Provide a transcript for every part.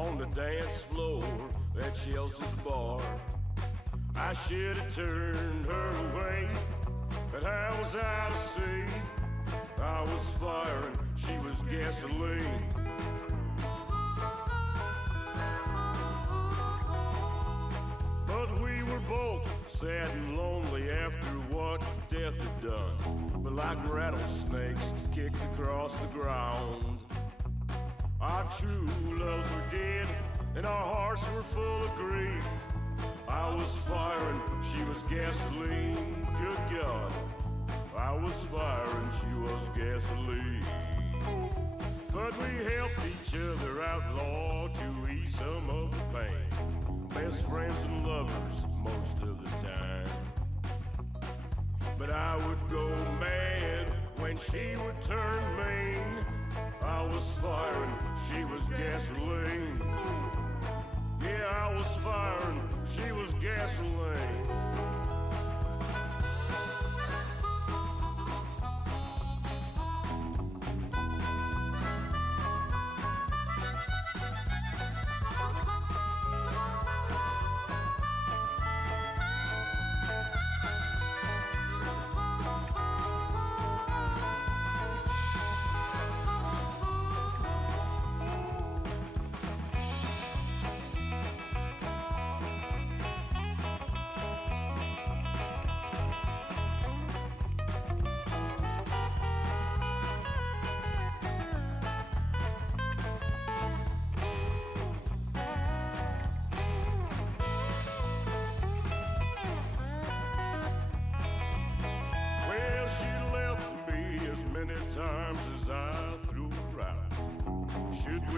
on the dance floor at Chelsea's bar. I should have turned her away, but I was out of sea. I was fire and she was gasoline. But we were both sad and lonely after what death had done. But like rattlesnakes kicked across the ground. Our true loves were dead and our hearts were full of grief. I was fire and she was gasoline. Good God, I was fire and she was gasoline. But we helped each other out, Lord, to ease some of the pain. Best friends and lovers most of the time. But I would go mad when she would turn mean. I was fire and she was gasoline. Yeah, I was fire and she was gasoline.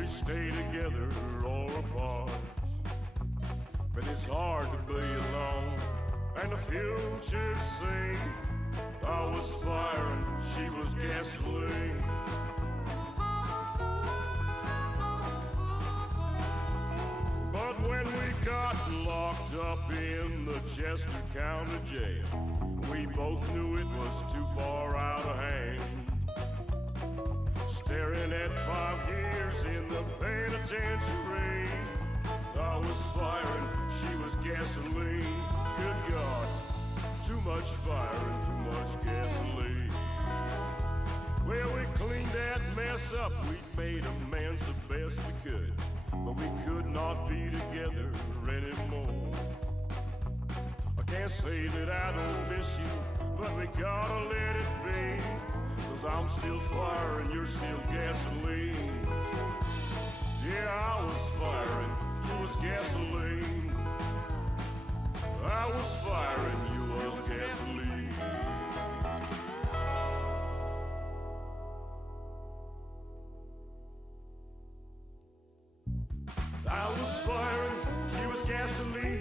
Stay together or apart. But it's hard to be alone and the future to see. I was fire and she was gasoline. But when we got locked up in the Chester County Jail, we both knew it was too far out of hand. Staring at 5 years in the penitentiary, I was fire and she was gasoline. Good God, too much fire and too much gasoline. Well, we cleaned that mess up, we made amends the best we could, but we could not be together anymore. I can't say that I don't miss you, but we gotta let it be. I'm still fire and you're still gasoline. Yeah, I was fire and you was gasoline. I was fire and you was gasoline. I was fire and she was gasoline.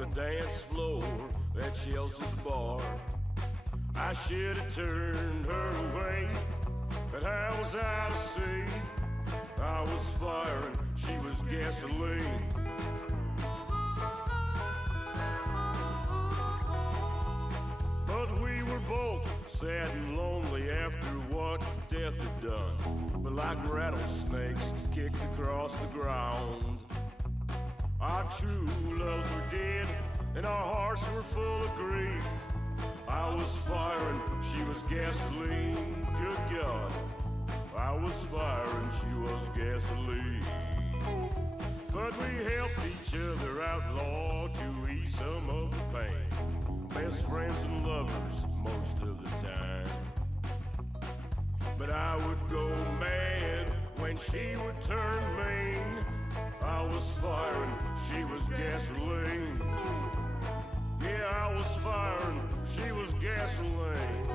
the dance floor at Chelsea's bar. I should have turned her away, but I was out of sea. I was fire and she was gasoline. But we were both sad and lonely after what death had done. But like rattlesnakes kicked across the ground. Our true loves were dead and our hearts were full of grief. I was fire and she was gasoline. Good God, I was fire and she was gasoline. But we helped each other out, Lord, to ease some of the pain. Best friends and lovers most of the time. But I would go mad when she would turn mean. I was fire and she was gasoline. Yeah, I was fire and she was gasoline.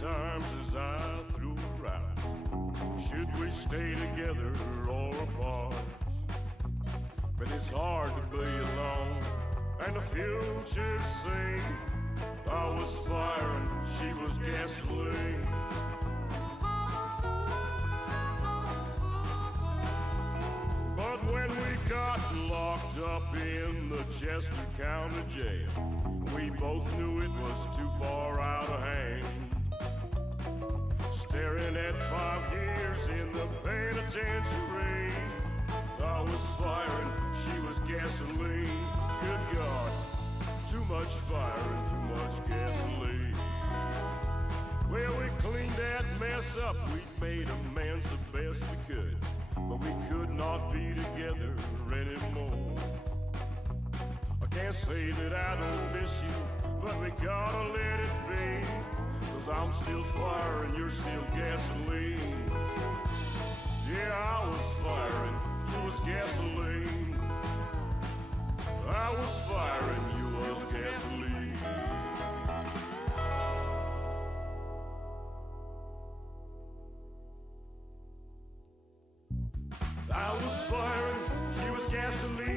Times as I threw her out. Should we stay together or apart? But it's hard to be alone and the future to see. I was fire and she was gasoline. But when we got locked up in the Chester County jail, we both knew it was too far out of hand. Staring at 5 years in the penitentiary. I was fire and she was gasoline. Good God, too much fire and too much gasoline. Well, we cleaned that mess up. We made amends the best we could, but we could not be together anymore. I can't say that I don't miss you, but we gotta let it be. Cause I'm still fire and you're still gasoline. Yeah, I was fire and you was gasoline. I was fire and you was gasoline. I was fire and she was gasoline.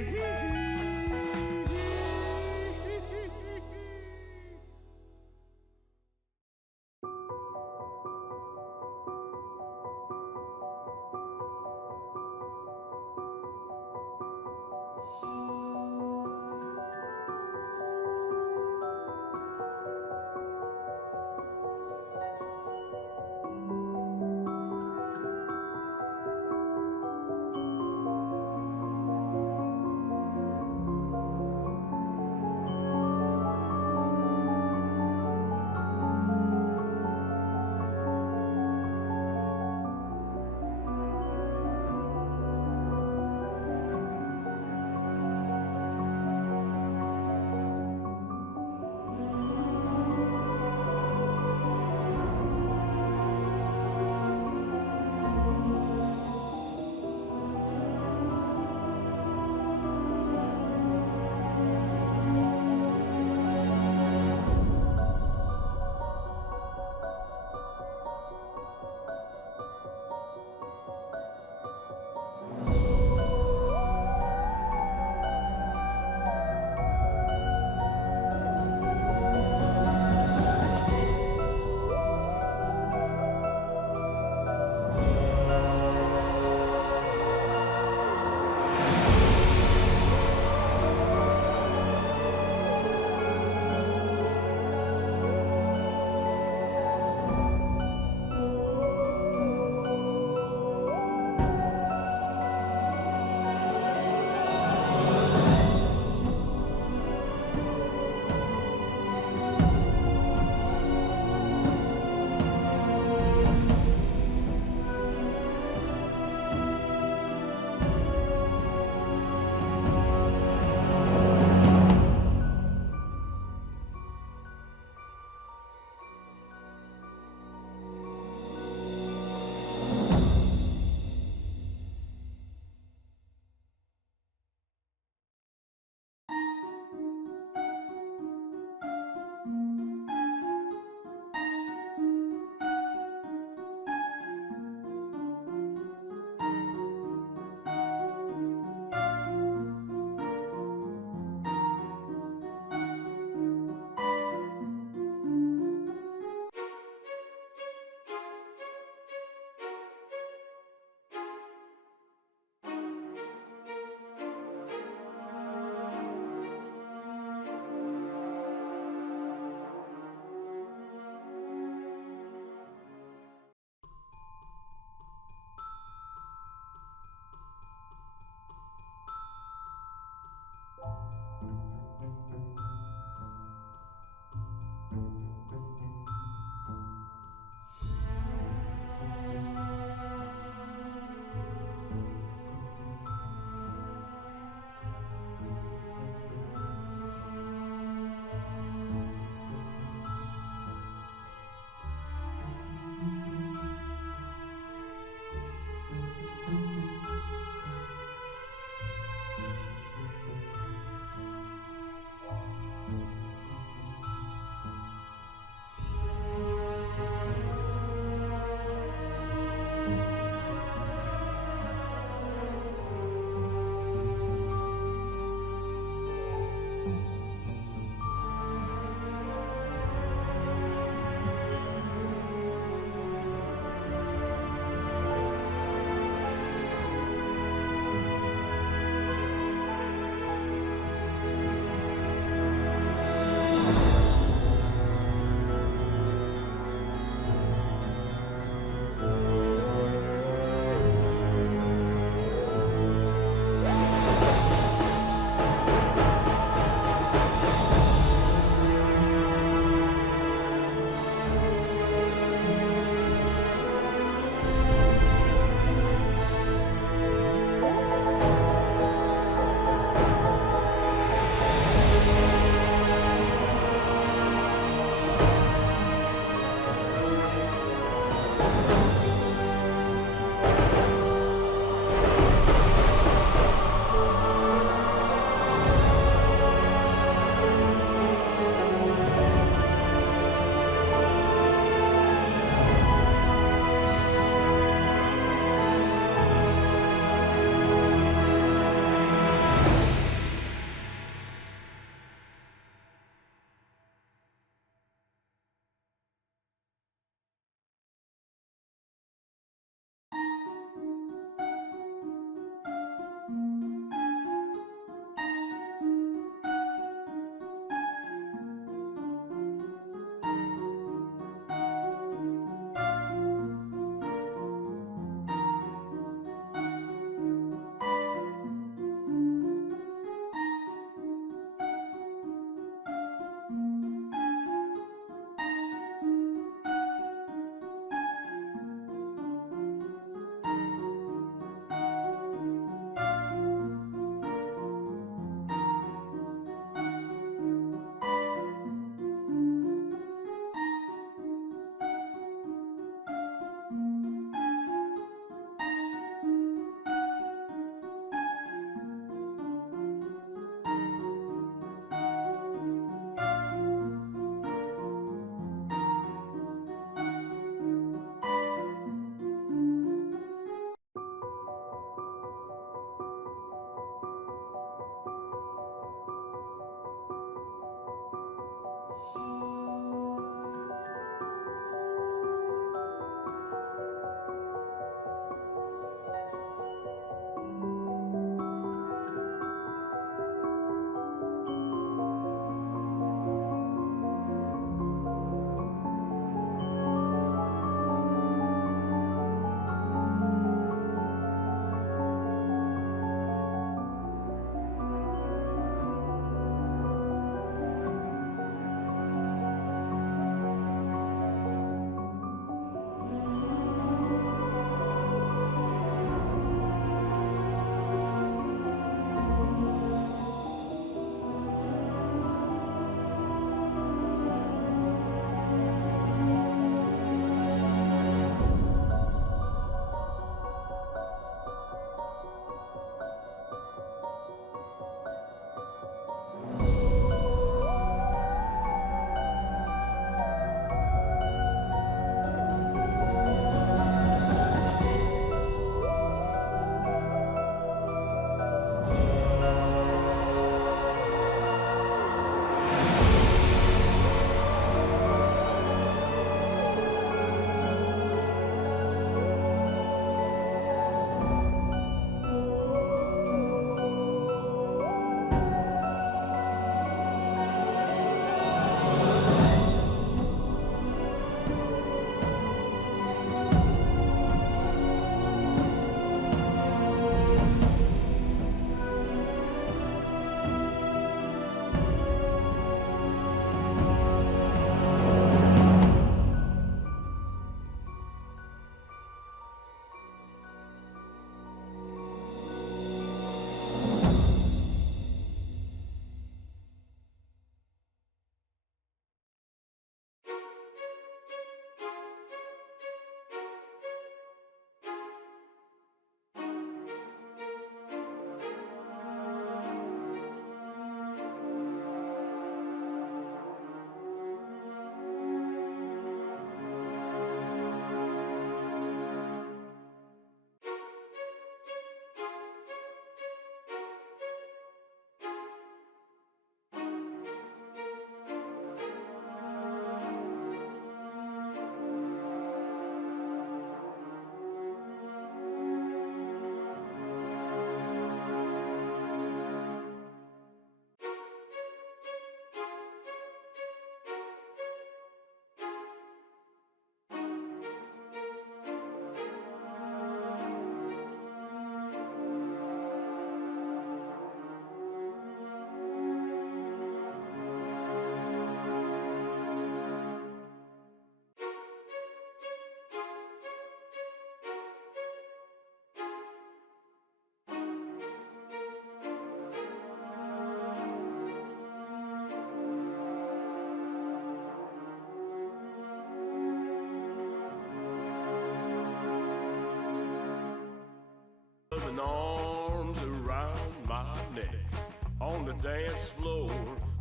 dance floor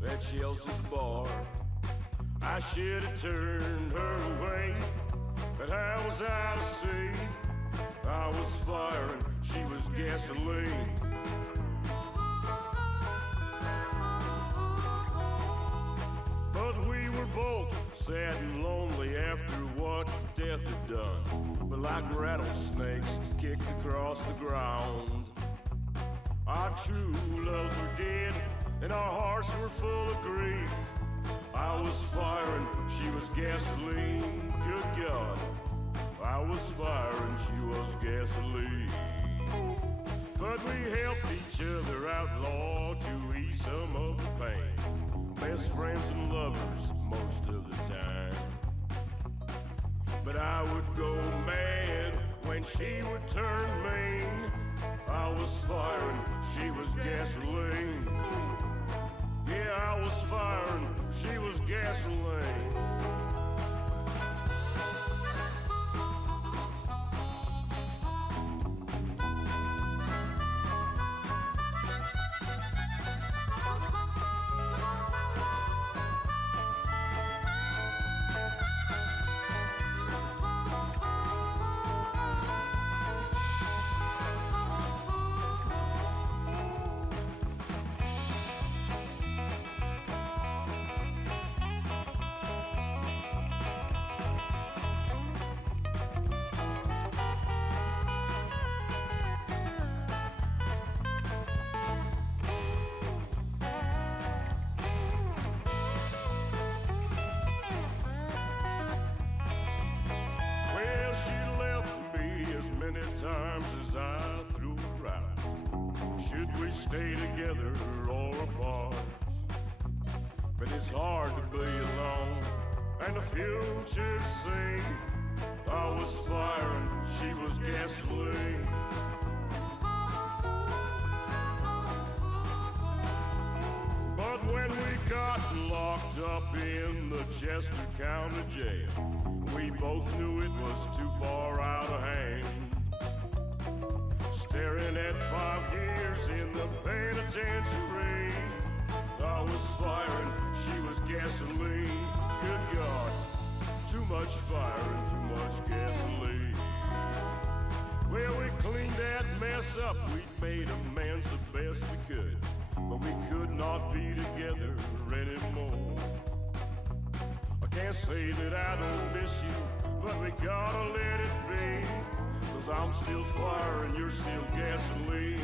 at Chelsea's bar. I should have turned her away, but I was out of sea. I was fire and she was gasoline. But we were both sad and lonely after what death had done. But like rattlesnakes kicked across the ground. Our true loves were dead and our hearts were full of grief. I was fire and she was gasoline. Good God, I was fire and she was gasoline. But we helped each other out, Lord, to ease some of the pain. Best friends and lovers most of the time. But I would go mad when she would turn mean. I was fire and she was gasoline. Yeah, I was fire and she was gasoline. Times as I threw her out. Should we stay together or apart? But it's hard to be alone and the future sing. I was fire and she was gasoline. But when we got locked up in the Chester County jail, we both knew it was too far out of hand. Staring at 5 years in the penitentiary, I was fire and she was gasoline. Good God, too much fire and too much gasoline. Well, we cleaned that mess up, we made amends the best we could, but we could not be together anymore. I can't say that I don't miss you, but we gotta let it be. 'Cause I'm still fire and you're still gasoline.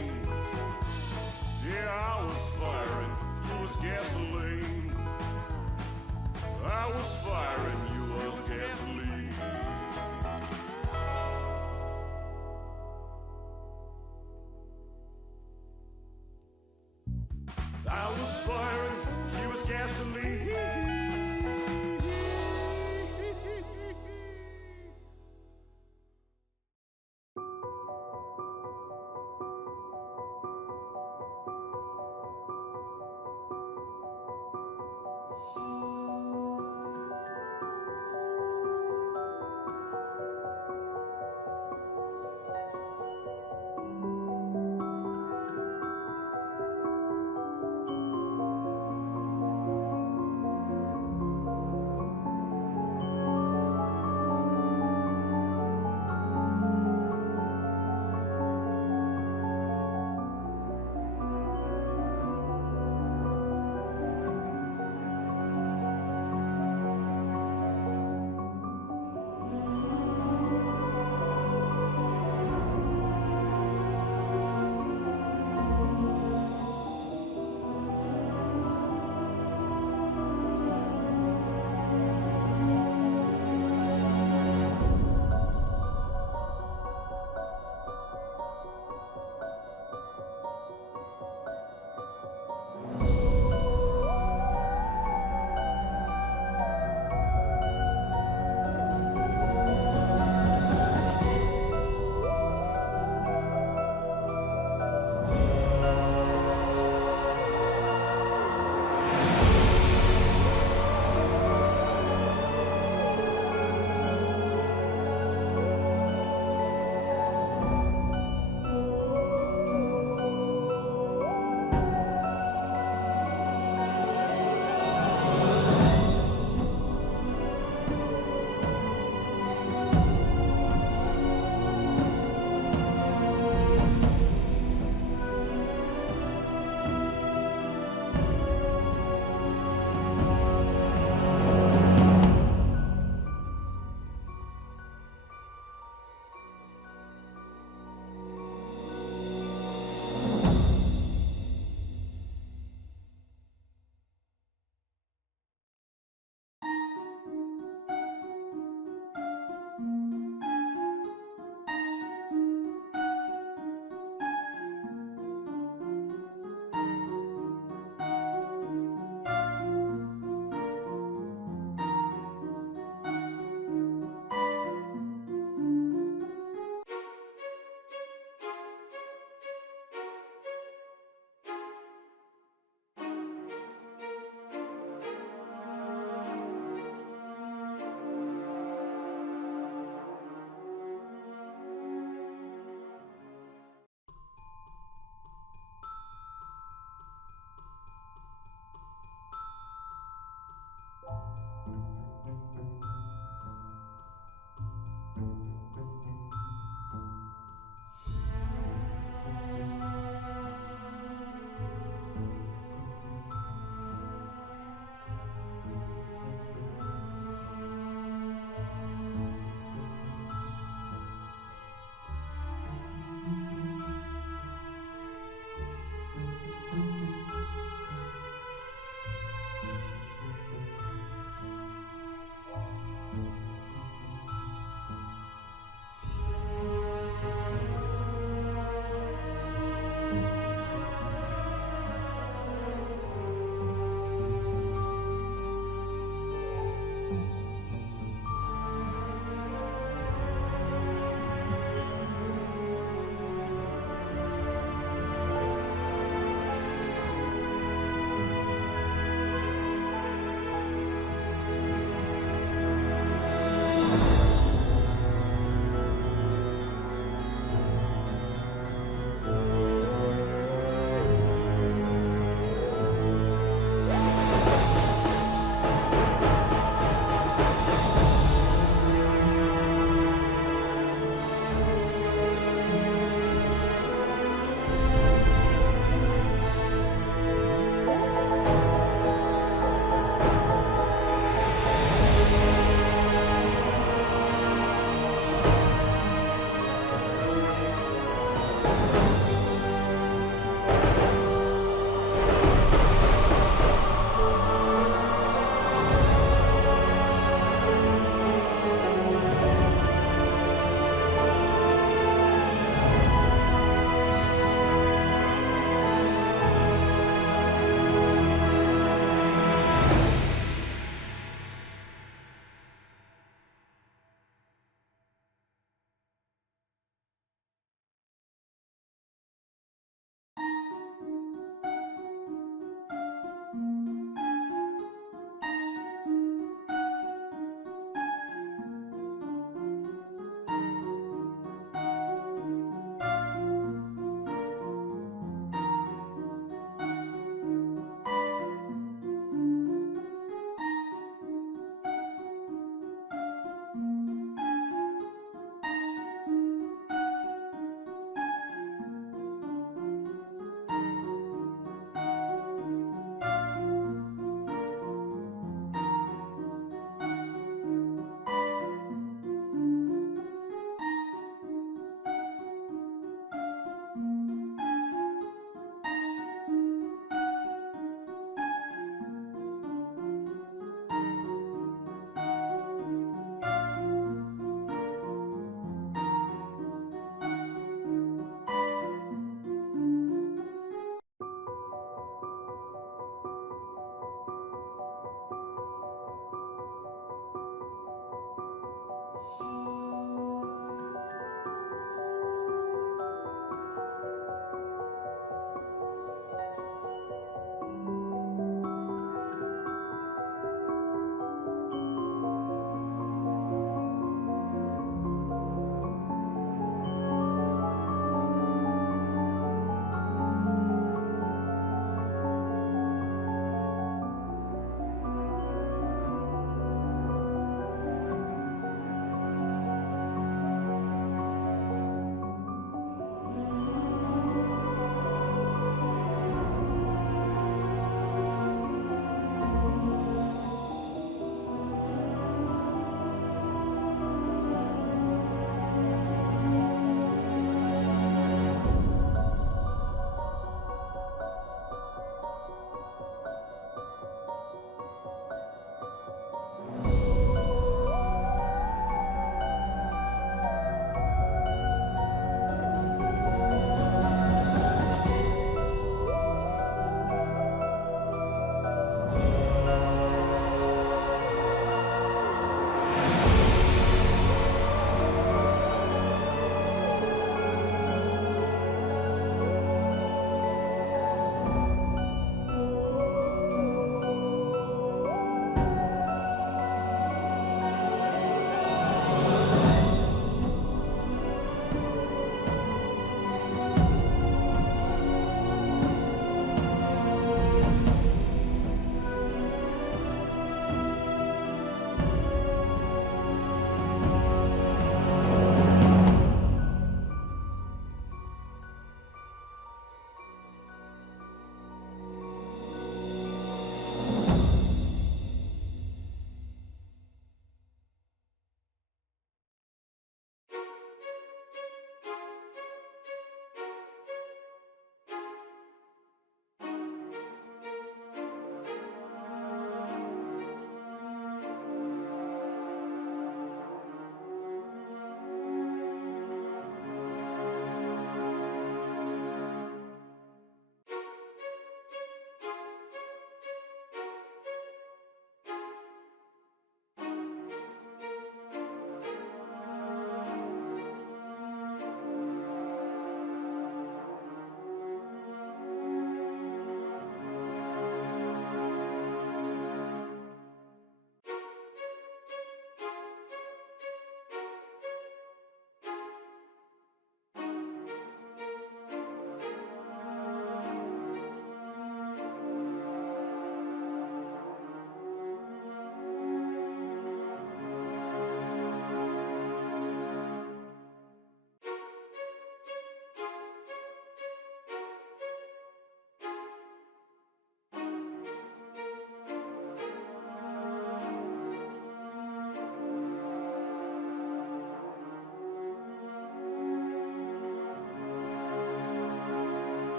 Yeah, I was fire and you was gasoline. I was fire and you was gasoline. I was fire and she was gasoline.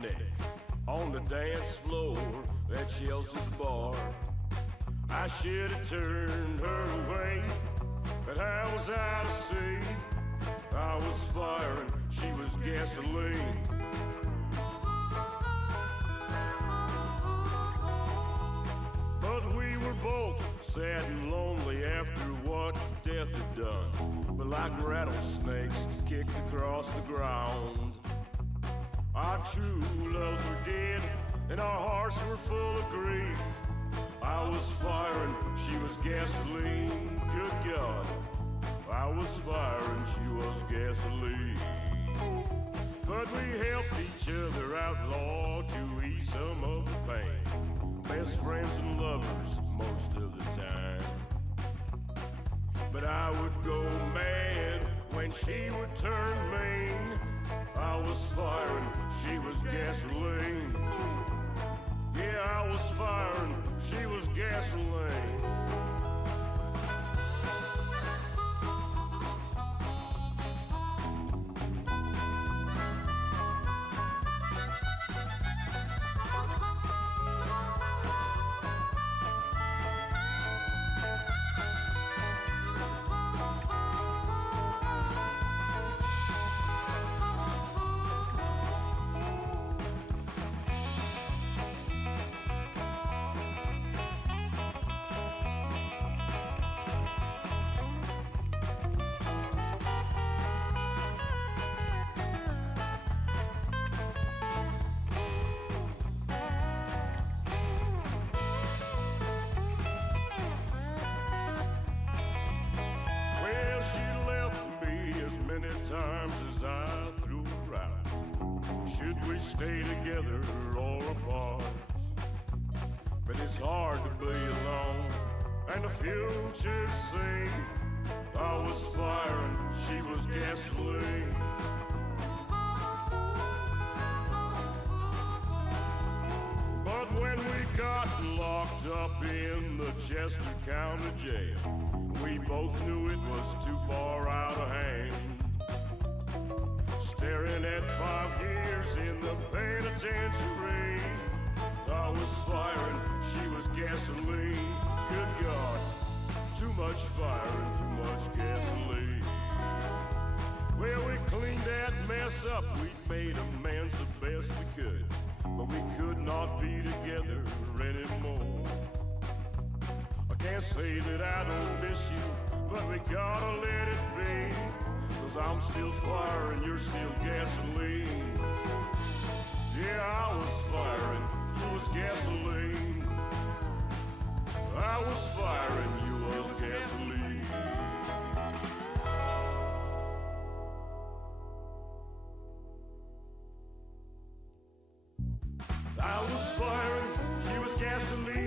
neck on the dance floor at Chelsea's bar. I should have turned her away, but I was out of sea. I was fire and she was gasoline. But we were both sad and lonely after what death had done. But like rattlesnakes kicked across the ground. Our true loves were dead and our hearts were full of grief. I was fire and she was gasoline. Good God, I was fire and she was gasoline. But we helped each other out, Lord, to ease some of the pain. Best friends and lovers most of the time. But I would go mad when she would turn mean. I was fire and she was gasoline. Yeah, I was fire and she was gasoline. Times as I threw her out. Should we stay together or apart? But it's hard to be alone and the future see. I was fire and she was gasoline. But when we got locked up in the Chester County jail, we both knew it was too far out of hand. Staring at 5 years in the penitentiary, I was fire and she was gasoline. Good God, too much fire and too much gasoline. Well, we cleaned that mess up, we made amends the best we could, but we could not be together anymore. I can't say that I don't miss you, but we gotta let it be. 'Cause I'm still fire and you're still gasoline. Yeah, I was fire and you was gasoline. I was fire and you was gasoline. I was fire and she was gasoline.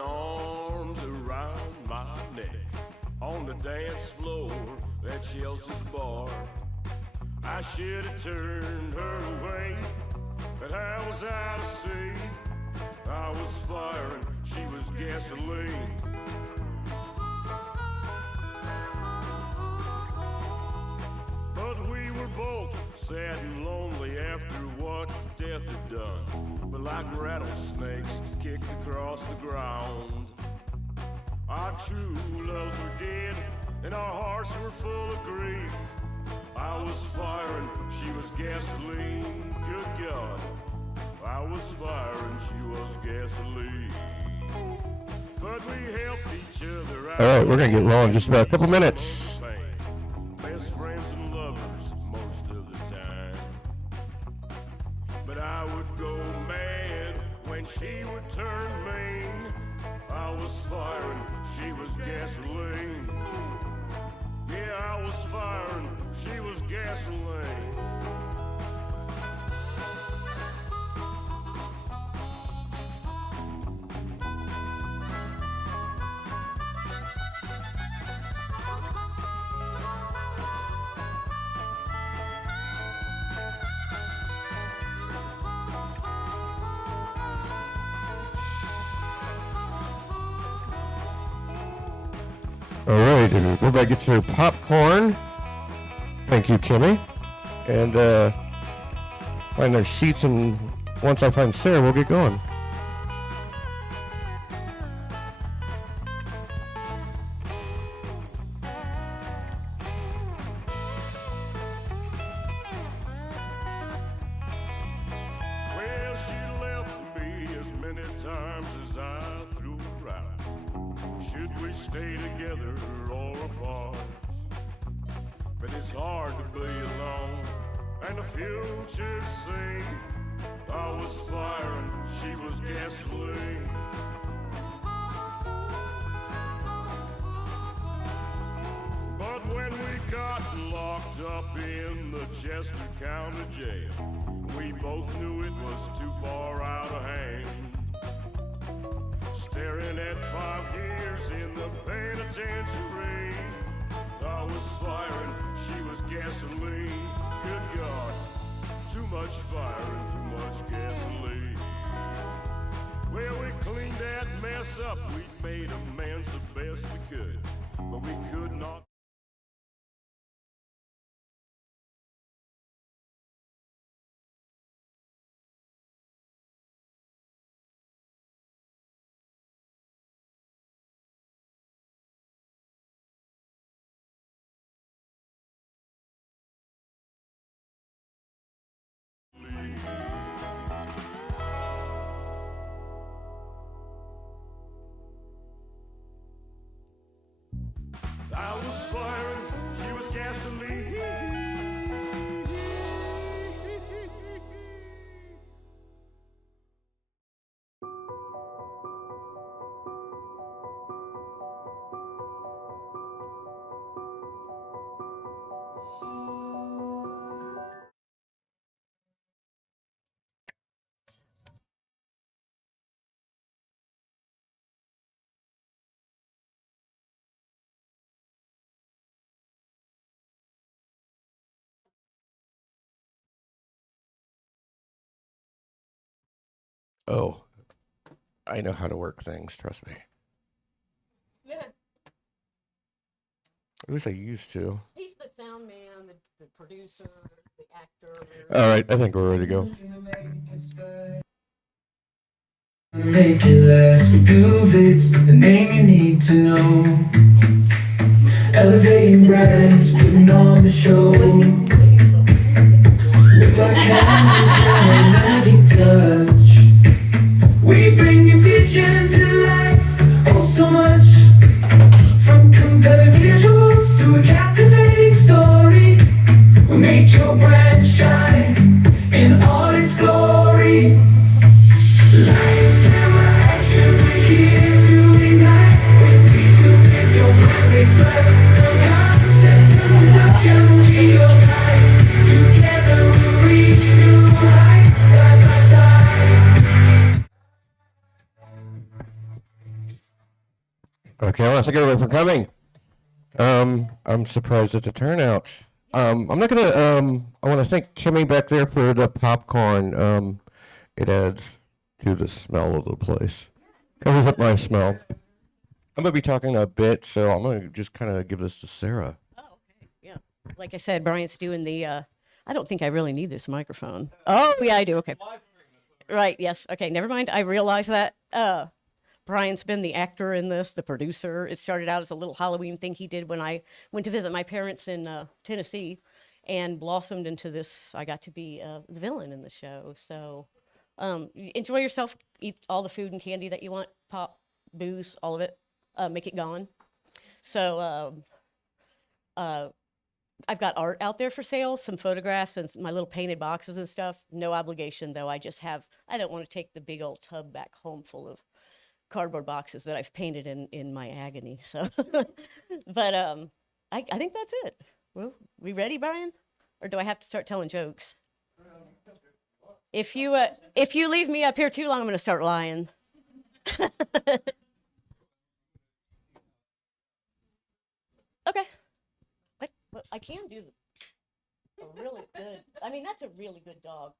arms around my neck on the dance floor at Chelsea's bar. I should have turned her away, but I was out of sea. I was firing, she was gasoline. But we were both sad and lonely after what death had done. But like rattlesnakes kicked across the ground. Our true loves were dead and our hearts were full of grief. I was firing, she was gasoline, good God. I was firing, she was gasoline. But we helped each other out. All right, we're going to get low in just about a couple minutes. Best friends and lovers most of the time. But I would go mad when she would turn mean. I was firing, she was gasoline. Yeah, I was firing, she was gasoline. All right, everybody get your popcorn. Thank you, Kimmy. And find their seats, and once I find Sarah, we'll get going. Well, she left me as many times as I threw her out. Should we stay together or apart? But it's hard to be alone, and the future see. I was firing, she was gasoline. But when we got locked up in the Chester County Jail, we both knew it was too far out of hand. Staring at 5 years in the penitentiary, I was firing, she was gasoline. Good God, too much fire and too much gasoline. Well, we cleaned that mess up, we made amends the best we could, but we could not. I was firing, she was gasoline. Oh, I know how to work things, trust me. Yeah, At least I used to. he's the sound man, the producer, the actor. All right, I think we're ready to go. Make it last. WeDoVids, the name you need to know. Elevating brands, putting on the show. With our cameras and a magic touch, we bring your vision to life. Oh, so much. From compelling visuals to a captivating story, we make your brand shine in all its glory. Lights, camera, action, we're here to ignite. With WeDoVids, your brand takes flight. From concept to production, we your guide. Together we'll reach new heights, side by side. Okay, well, thank everyone for coming. I'm surprised at the turnout. I'm not gonna. I want to thank Kimmy back there for the popcorn. It adds to the smell of the place. Covers up my smell. I'm gonna be talking a bit, so I'm gonna just kind of give this to Sarah. Oh, okay. Yeah. Like I said, Brian's doing the, I don't think I really need this microphone. Oh, yeah, I do. Okay. Right. Yes. Okay. Never mind. I realize that. Brian's been the actor in this, the producer. It started out as a little Halloween thing he did when I went to visit my parents in Tennessee, and blossomed into this. I got to be the villain in the show. So enjoy yourself. Eat all the food and candy that you want. Pop, booze, all of it. Make it gone. So I've got art out there for sale, some photographs and my little painted boxes and stuff. No obligation, though. I don't want to take the big old tub back home full of cardboard boxes that I've painted in my agony. So, but I think that's it. Well, we ready, Brian? Or do I have to start telling jokes? If you leave me up here too long, I'm going to start lying. Okay. But I can do a really good. I mean, that's a really good dog.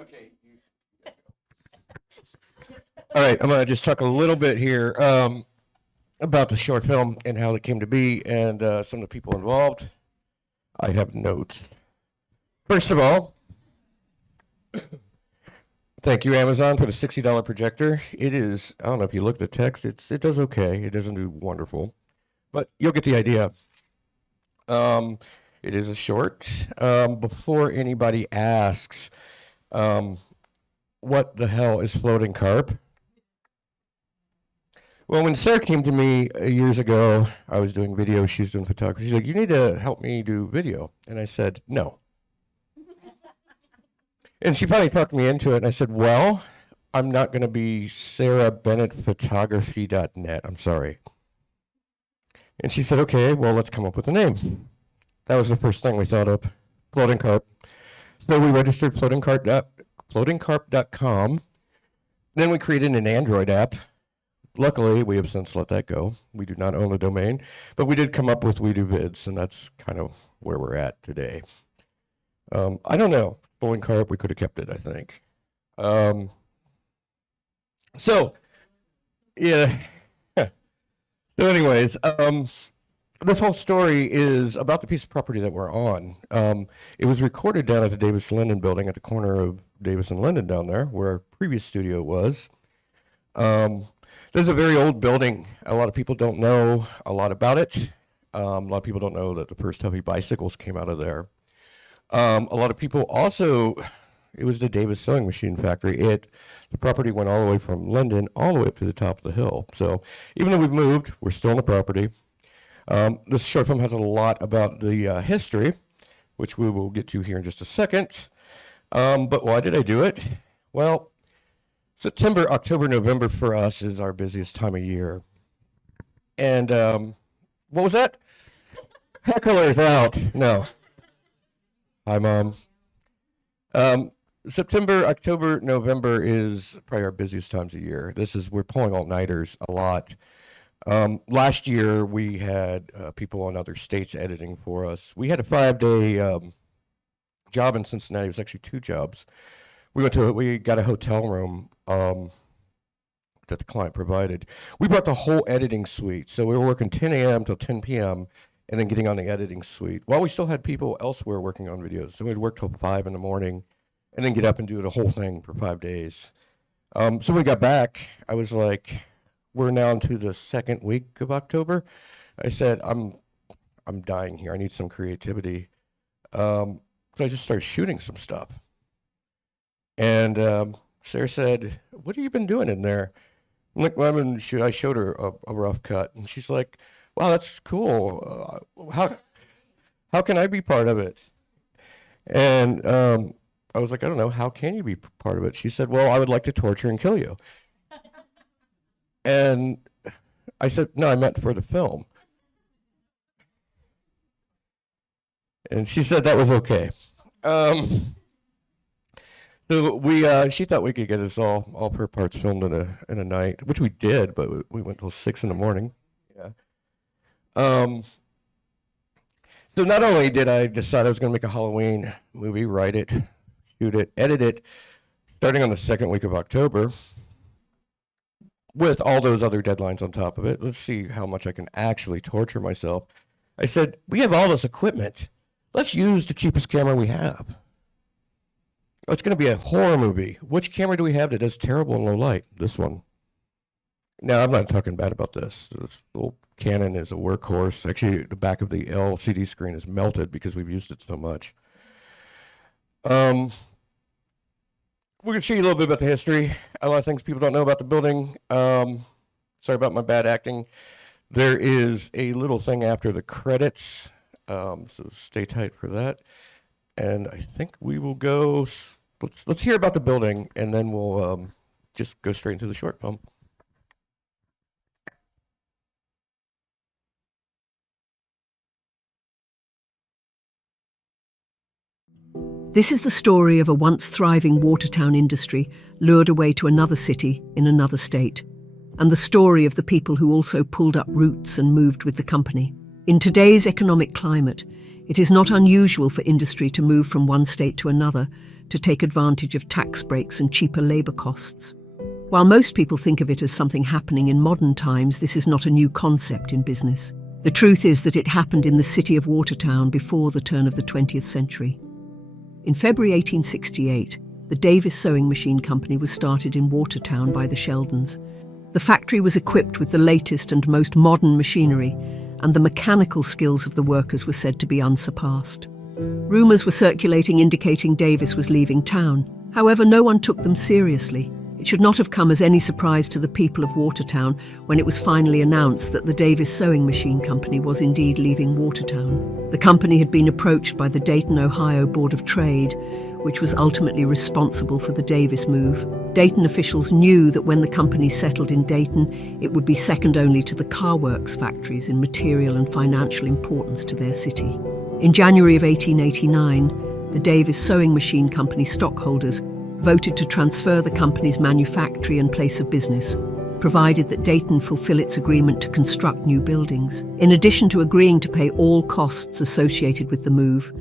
Okay. All right, I'm gonna just talk a little bit here about the short film and how it came to be, and some of the people involved. I have notes. First of all, thank you, Amazon, for the $60 projector. It is, I don't know if you look at the text, it does okay. It doesn't do wonderful, but you'll get the idea. It is a short. Before anybody asks, what the hell is floating carp? Well, when Sarah came to me years ago, I was doing video, she was doing photography. She's like, you need to help me do video. And I said, no. And she finally talked me into it, and I said, well, I'm not going to be sarahbennettphotography.net. I'm sorry. And she said, okay, well, let's come up with a name. That was the first thing we thought of, floating carp. So we registered floatingcarp.com. Then we created an Android app. Luckily, we have since let that go. We do not own the domain, but we did come up with WeDoVids, and that's kind of where we're at today. I don't know. Floating carp, we could have kept it, I think. So, yeah. So anyways, this whole story is about the piece of property that we're on. It was recorded down at the Davis Linden building at the corner of Davis and Linden down there, where our previous studio was. This is a very old building. A lot of people don't know a lot about it. A lot of people don't know that the first heavy bicycles came out of there. A lot of people also, it was the Davis sewing machine factory. The property went all the way from Linden all the way up to the top of the hill. So even though we've moved, we're still on the property. This short film has a lot about the history, which we will get to here in just a second. But why did I do it? Well, September, October, November for us is our busiest time of year. And what was that? Hecklers out. No. Hi, Mom. September, October, November is probably our busiest times of year. We're pulling all-nighters a lot. Last year, we had people in other states editing for us. We had a 5-day job in Cincinnati. It was actually 2 jobs. We got a hotel room that the client provided. We brought the whole editing suite. So we were working 10 a.m. till 10 p.m. and then getting on the editing suite while we still had people elsewhere working on videos. So we'd work till 5 in the morning and then get up and do the whole thing for 5 days. So when we got back, I was like, we're now into the second week of October. I said, I'm dying here. I need some creativity. So I just started shooting some stuff. And Sarah said, what have you been doing in there? I'm like, well, I showed her a rough cut. And she's like, wow, that's cool. How can I be part of it? And I was like, I don't know. How can you be part of it? She said, well, I would like to torture and kill you. And I said, no, I meant for the film. And she said that was okay. So she thought we could get this all per parts filmed in a night, which we did, but we went till 6 in the morning. Yeah. So not only did I decide I was going to make a Halloween movie, write it, shoot it, edit it, starting on the second week of October, with all those other deadlines on top of it, let's see how much I can actually torture myself. I said, we have all this equipment. Let's use the cheapest camera we have. It's going to be a horror movie. Which camera do we have that does terrible in low light? This one. Now, I'm not talking bad about this. This little Canon is a workhorse. Actually, the back of the LCD screen is melted because we've used it so much. We're going to show you a little bit about the history. A lot of things people don't know about the building. Sorry about my bad acting. There is a little thing after the credits, so stay tight for that. And I think we will go, let's hear about the building, and then we'll just go straight into the short film. This is the story of a once thriving Watertown industry lured away to another city in another state, and the story of the people who also pulled up roots and moved with the company. In today's economic climate, it is not unusual for industry to move from one state to another to take advantage of tax breaks and cheaper labour costs. While most people think of it as something happening in modern times, this is not a new concept in business. The truth is that it happened in the city of Watertown before the turn of the 20th century. In February 1868, the Davis Sewing Machine Company was started in Watertown by the Sheldons. The factory was equipped with the latest and most modern machinery, and the mechanical skills of the workers were said to be unsurpassed. Rumours were circulating indicating Davis was leaving town. However, no one took them seriously. It should not have come as any surprise to the people of Watertown when it was finally announced that the Davis Sewing Machine Company was indeed leaving Watertown. The company had been approached by the Dayton, Ohio Board of Trade, which was ultimately responsible for the Davis move. Dayton officials knew that when the company settled in Dayton, it would be second only to the car works factories in material and financial importance to their city. In January of 1889, the Davis Sewing Machine Company stockholders voted to transfer the company's manufactory and place of business, provided that Dayton fulfill its agreement to construct new buildings. In addition to agreeing to pay all costs associated with the move,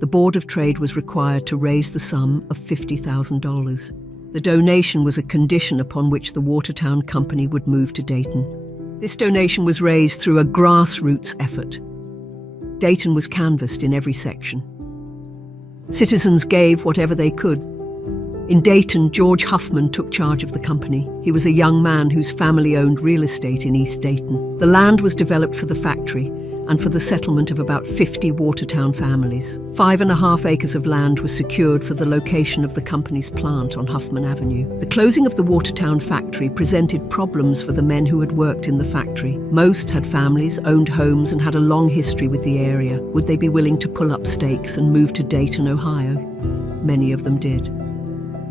the Board of Trade was required to raise the sum of $50,000. The donation was a condition upon which the Watertown Company would move to Dayton. This donation was raised through a grassroots effort. Dayton was canvassed in every section. Citizens gave whatever they could. In Dayton, George Huffman took charge of the company. He was a young man whose family owned real estate in East Dayton. The land was developed for the factory and for the settlement of about 50 Watertown families. 5.5 acres of land was secured for the location of the company's plant on Huffman Avenue. The closing of the Watertown factory presented problems for the men who had worked in the factory. Most had families, owned homes, and had a long history with the area. Would they be willing to pull up stakes and move to Dayton, Ohio? Many of them did.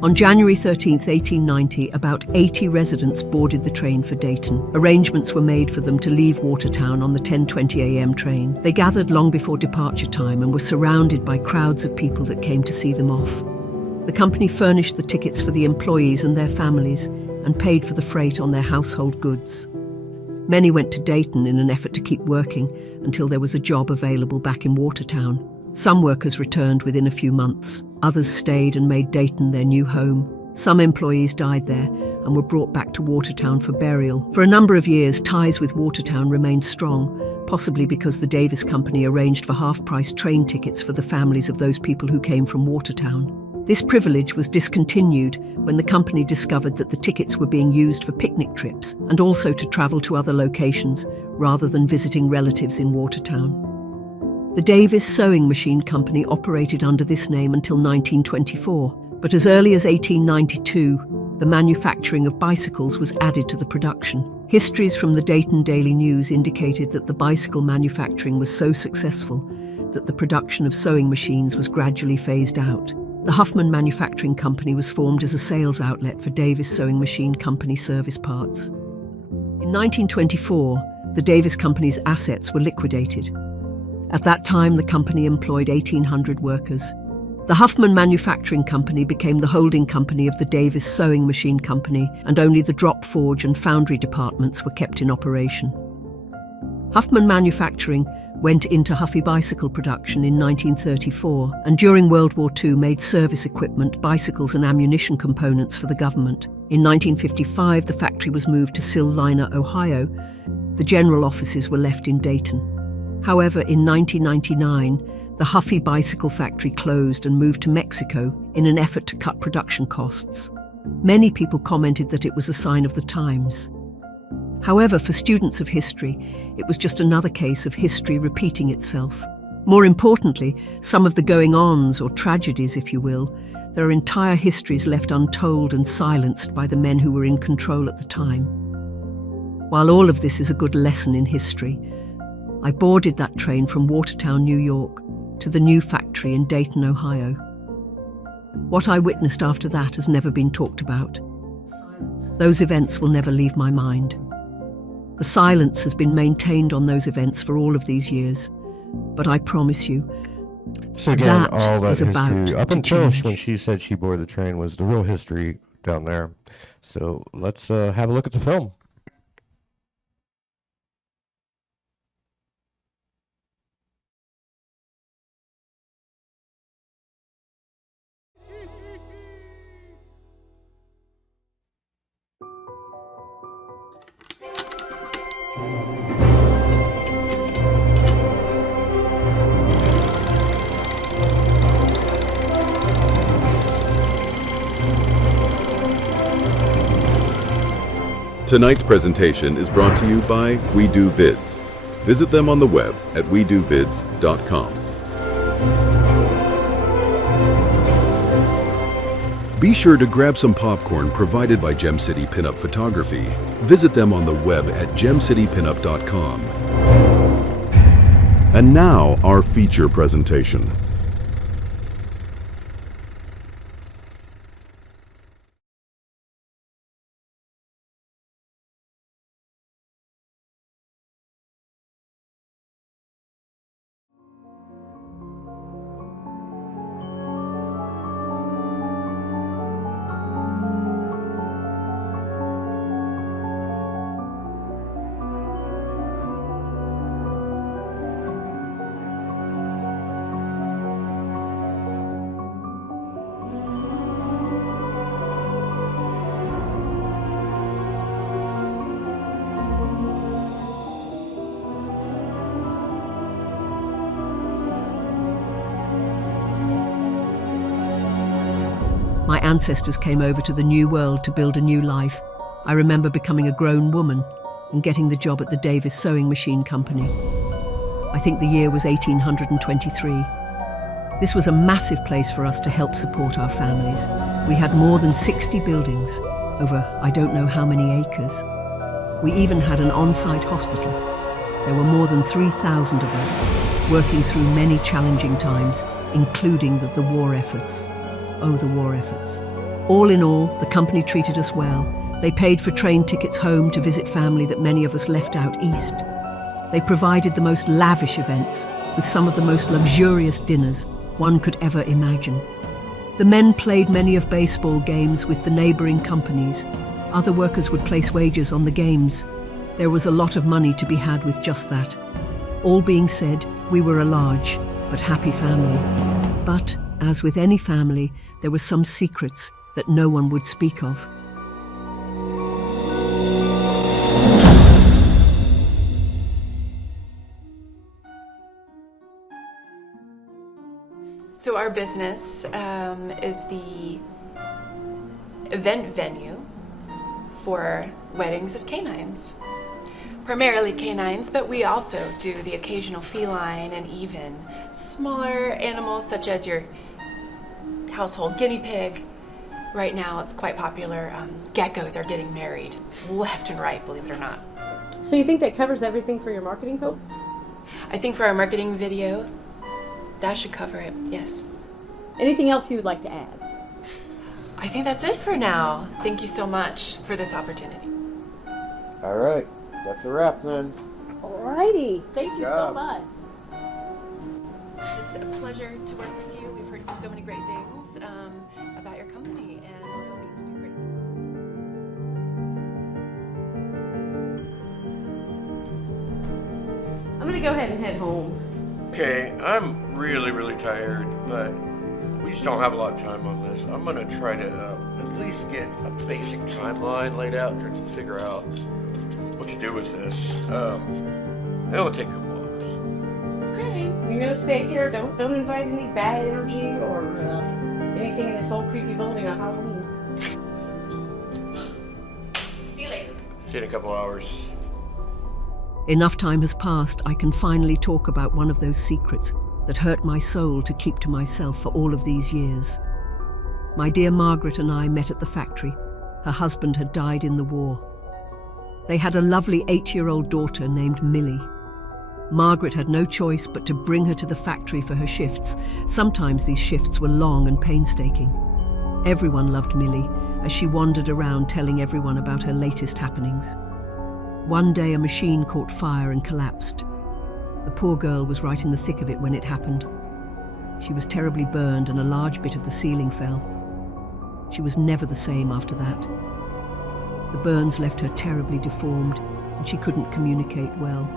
On January 13, 1890, about 80 residents boarded the train for Dayton. Arrangements were made for them to leave Watertown on the 10:20 a.m. train. They gathered long before departure time and were surrounded by crowds of people that came to see them off. The company furnished the tickets for the employees and their families and paid for the freight on their household goods. Many went to Dayton in an effort to keep working until there was a job available back in Watertown. Some workers returned within a few months. Others stayed and made Dayton their new home. Some employees died there and were brought back to Watertown for burial. For a number of years, ties with Watertown remained strong, possibly because the Davis Company arranged for half-price train tickets for the families of those people who came from Watertown. This privilege was discontinued when the company discovered that the tickets were being used for picnic trips and also to travel to other locations rather than visiting relatives in Watertown. The Davis Sewing Machine Company operated under this name until 1924, but as early as 1892, the manufacturing of bicycles was added to the production. Histories from the Dayton Daily News indicated that the bicycle manufacturing was so successful that the production of sewing machines was gradually phased out. The Huffman Manufacturing Company was formed as a sales outlet for Davis Sewing Machine Company service parts. In 1924, the Davis Company's assets were liquidated. At that time, the company employed 1,800 workers. The Huffman Manufacturing Company became the holding company of the Davis Sewing Machine Company, and only the drop forge and foundry departments were kept in operation. Huffman Manufacturing went into Huffy bicycle production in 1934, and during World War II made service equipment, bicycles and ammunition components for the government. In 1955, the factory was moved to Silline, Ohio. The general offices were left in Dayton. However, in 1999, the Huffy bicycle factory closed and moved to Mexico in an effort to cut production costs. Many people commented that it was a sign of the times. However, for students of history, it was just another case of history repeating itself. More importantly, some of the going-ons, or tragedies if you will, there are entire histories left untold and silenced by the men who were in control at the time. While all of this is a good lesson in history, I boarded that train from Watertown, New York, to the new factory in Dayton, Ohio. What I witnessed after that has never been talked about. Those events will never leave my mind. The silence has been maintained on those events for all of these years, but I promise you, So again, that all that is about history, up to until change. when she said she boarded the train, was the real history down there. So let's have a look at the film. Tonight's presentation is brought to you by WeDoVids. Visit them on the web at WeDoVids.com. Be sure to grab some popcorn provided by Gem City Pinup Photography. Visit them on the web at GemCityPinup.com. And now, our feature presentation. My ancestors came over to the New World to build a new life. I remember becoming a grown woman and getting the job at the Davis Sewing Machine Company. I think the year was 1823. This was a massive place for us to help support our families. We had more than 60 buildings, over I don't know how many acres. We even had an on-site hospital. There were more than 3,000 of us, working through many challenging times, including the war efforts. Oh, the war efforts. All in all, the company treated us well. They paid for train tickets home to visit family that many of us left out east. They provided the most lavish events, with some of the most luxurious dinners one could ever imagine. The men played many of baseball games with the neighboring companies. Other workers would place wagers on the games. There was a lot of money to be had with just that. All being said, we were a large but happy family. But, as with any family, there were some secrets that no one would speak of. So our business is the event venue for weddings of canines. Primarily canines, but we also do the occasional feline and even smaller animals such as your household guinea pig. Right now it's quite popular. Geckos are getting married left and right, believe it or not. So you think that covers everything for your marketing post? I think for our marketing video, that should cover it, yes. Anything else you would like to add? I think that's it for now. Thank you so much for this opportunity. All right, that's a wrap then. Alrighty, thank you so job. much. It's a pleasure to work with you. We've heard so many great things about your company, and we're hoping to do great things. I'm gonna go ahead and head home. Okay, I'm really, really tired, but we just don't have a lot of time on this. I'm gonna try to at least get a basic timeline laid out to figure out what to do with this. It'll take a couple hours. Okay, you're gonna stay here. Don't invite any bad energy or anything in this old creepy building on Halloween. See you later. See you in a couple hours. Enough time has passed, I can finally talk about one of those secrets that hurt my soul to keep to myself for all of these years. My dear Margaret and I met at the factory. Her husband had died in the war. They had a lovely 8-year-old daughter named Millie. Margaret had no choice but to bring her to the factory for her shifts. Sometimes these shifts were long and painstaking. Everyone loved Millie as she wandered around telling everyone about her latest happenings. One day a machine caught fire and collapsed. The poor girl was right in the thick of it when it happened. She was terribly burned and a large bit of the ceiling fell. She was never the same after that. The burns left her terribly deformed and she couldn't communicate well.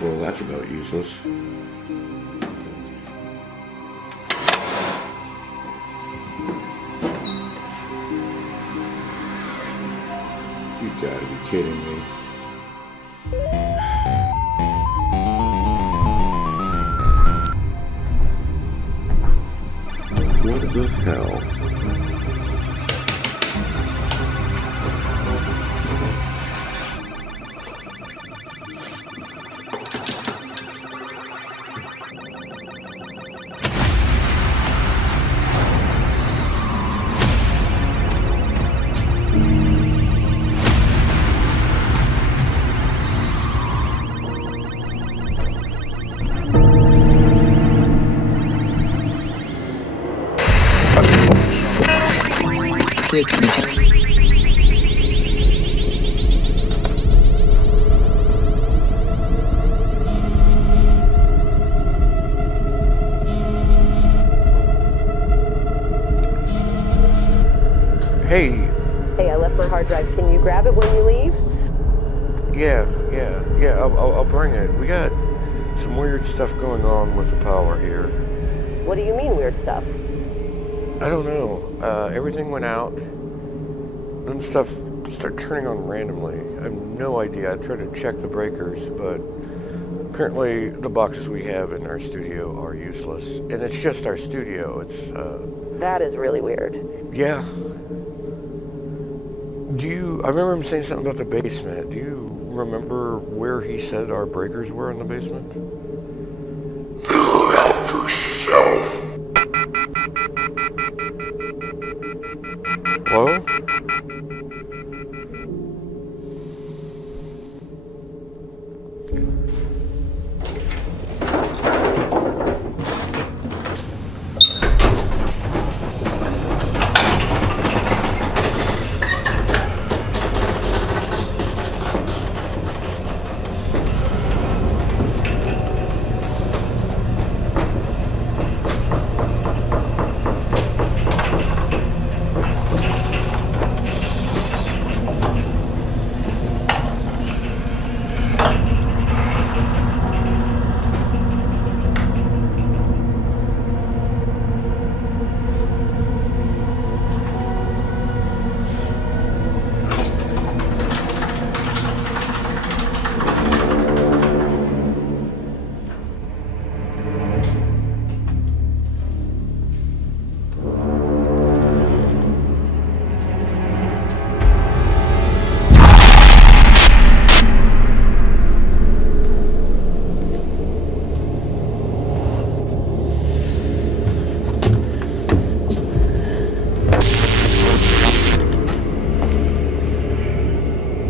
Well, that's about useless. You gotta be kidding me. What the hell? Hey, Hey, I left my hard drive. Can you grab it when you leave? yeah, I'll bring it. We got some weird stuff going on with the power here. What do you mean weird stuff? I don't know. Everything went out. Then stuff started turning on randomly. I have no idea. I tried to check the breakers, but apparently the boxes we have in our studio are useless. And it's just our studio. It's, That is really weird. yeah. I remember him saying something about the basement. Do you remember where he said our breakers were in the basement? Figure it out yourself. Hello?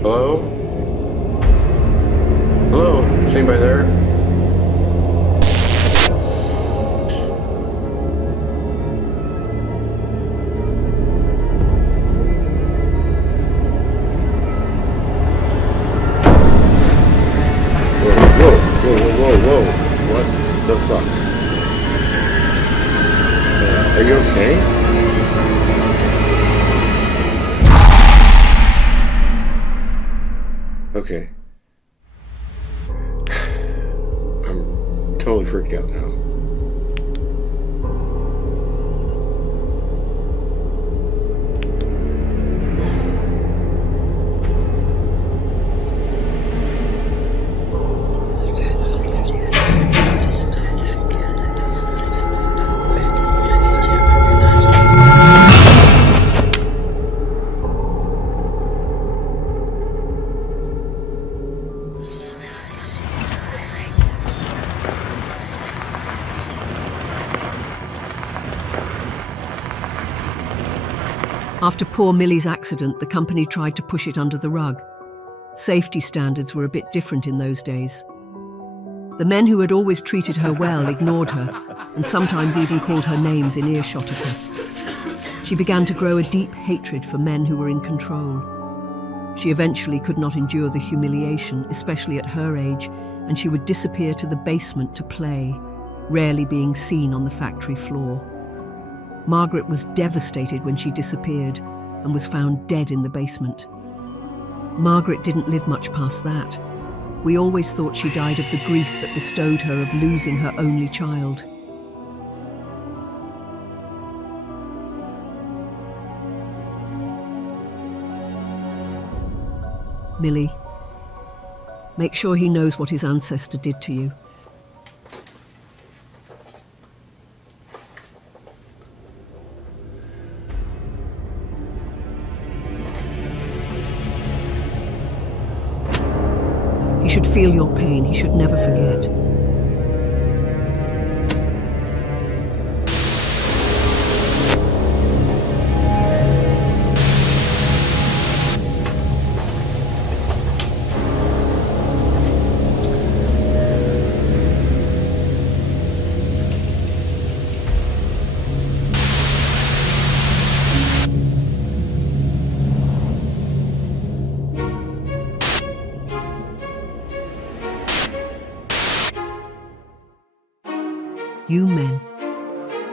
Hello? Hello? Is anybody there? Whoa. What the fuck? Are you okay? Okay. I'm totally freaked out now. After poor Millie's accident, the company tried to push it under the rug. Safety standards were a bit different in those days. The men who had always treated her well ignored her, and sometimes even called her names in earshot of her. She began to grow a deep hatred for men who were in control. She eventually could not endure the humiliation, especially at her age, and she would disappear to the basement to play, rarely being seen on the factory floor. Margaret was devastated when she disappeared and was found dead in the basement. Margaret didn't live much past that. We always thought she died of the grief that bestowed her of losing her only child. Millie, make sure he knows what his ancestor did to you. He should feel your pain. He should never forget. You men.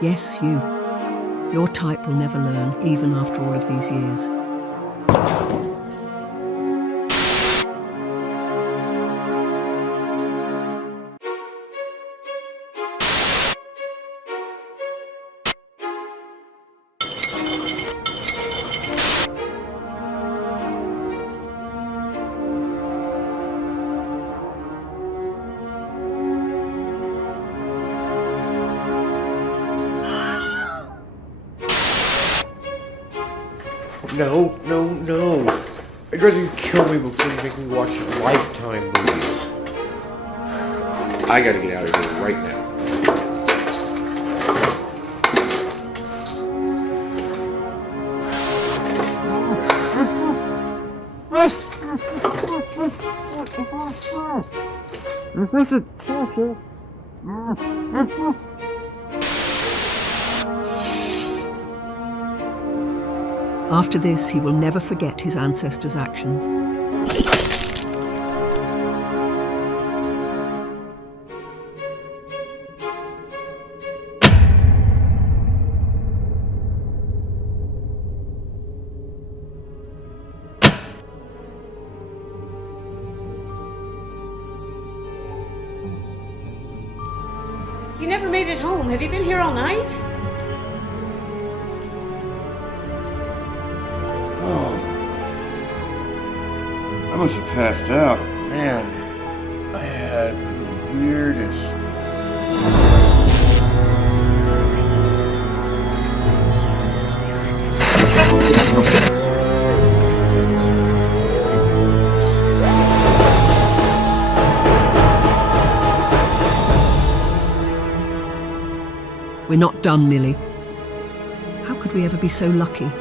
Yes, you. Your type will never learn, even after all of these years. No. I'd rather you kill me before you make me watch Lifetime movies. I gotta get out of here right now. After this, he will never forget his ancestors' actions. You never made it home. Have you been here all night? I must have passed out. Man, I had the weirdest... We're not done, Millie. How could we ever be so lucky?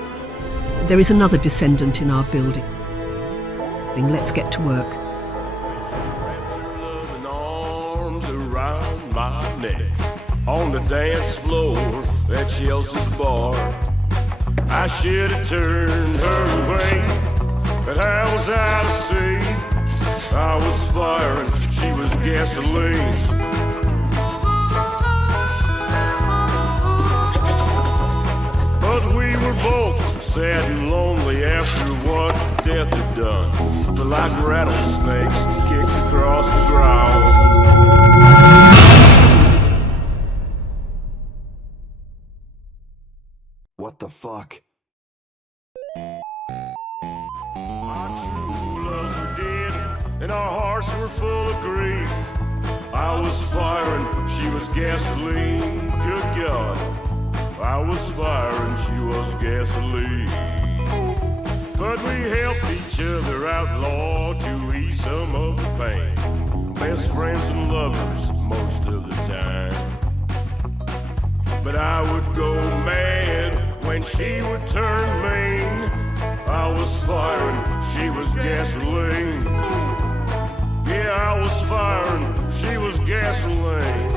There is another descendant in our building. Let's get to work. Wrapped her loving arms around my neck on the dance floor at Chelsea's bar. I should have turned her away, but I was out of sea. I was firing, she was gasoline. But we were both sad and lonely after what death had done. But like rattlesnakes kicked across the ground. What the fuck? Our true loves were dead, and our hearts were full of grief. I was firing, she was gasoline. Good God, I was firing, she was gasoline. But we helped each other outlaw to ease some of the pain. Best friends and lovers most of the time. But I would go mad when she would turn mean. I was firing, she was gasoline. Yeah, I was firing, she was gasoline.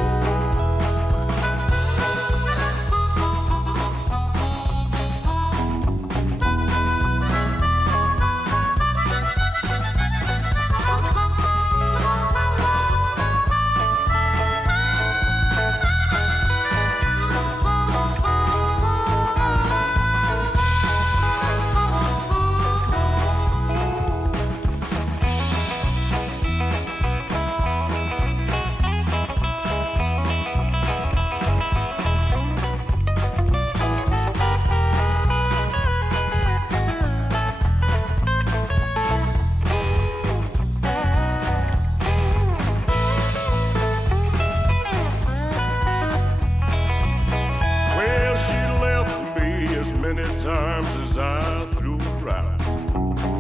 Times as I threw her out.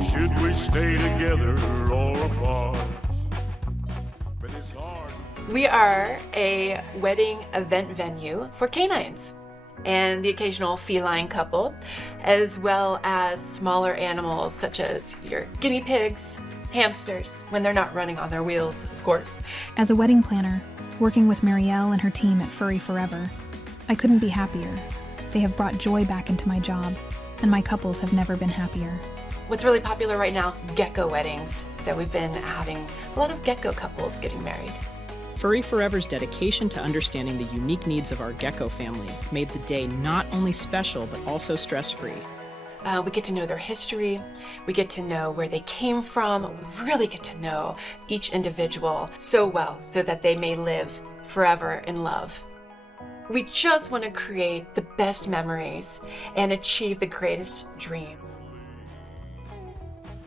Should we stay together or apart? But it's hard. We are a wedding event venue for canines and the occasional feline couple, as well as smaller animals such as your guinea pigs, hamsters, when they're not running on their wheels, of course. As a wedding planner, working with Marielle and her team at Furry Forever, I couldn't be happier. They have brought joy back into my job, and my couples have never been happier. What's really popular right now? Gecko weddings. So we've been having a lot of gecko couples getting married. Furry Forever's dedication to understanding the unique needs of our gecko family made the day not only special, but also stress-free. We get to know their history, we get to know where they came from, we really get to know each individual so well so that they may live forever in love. We just want to create the best memories and achieve the greatest dreams.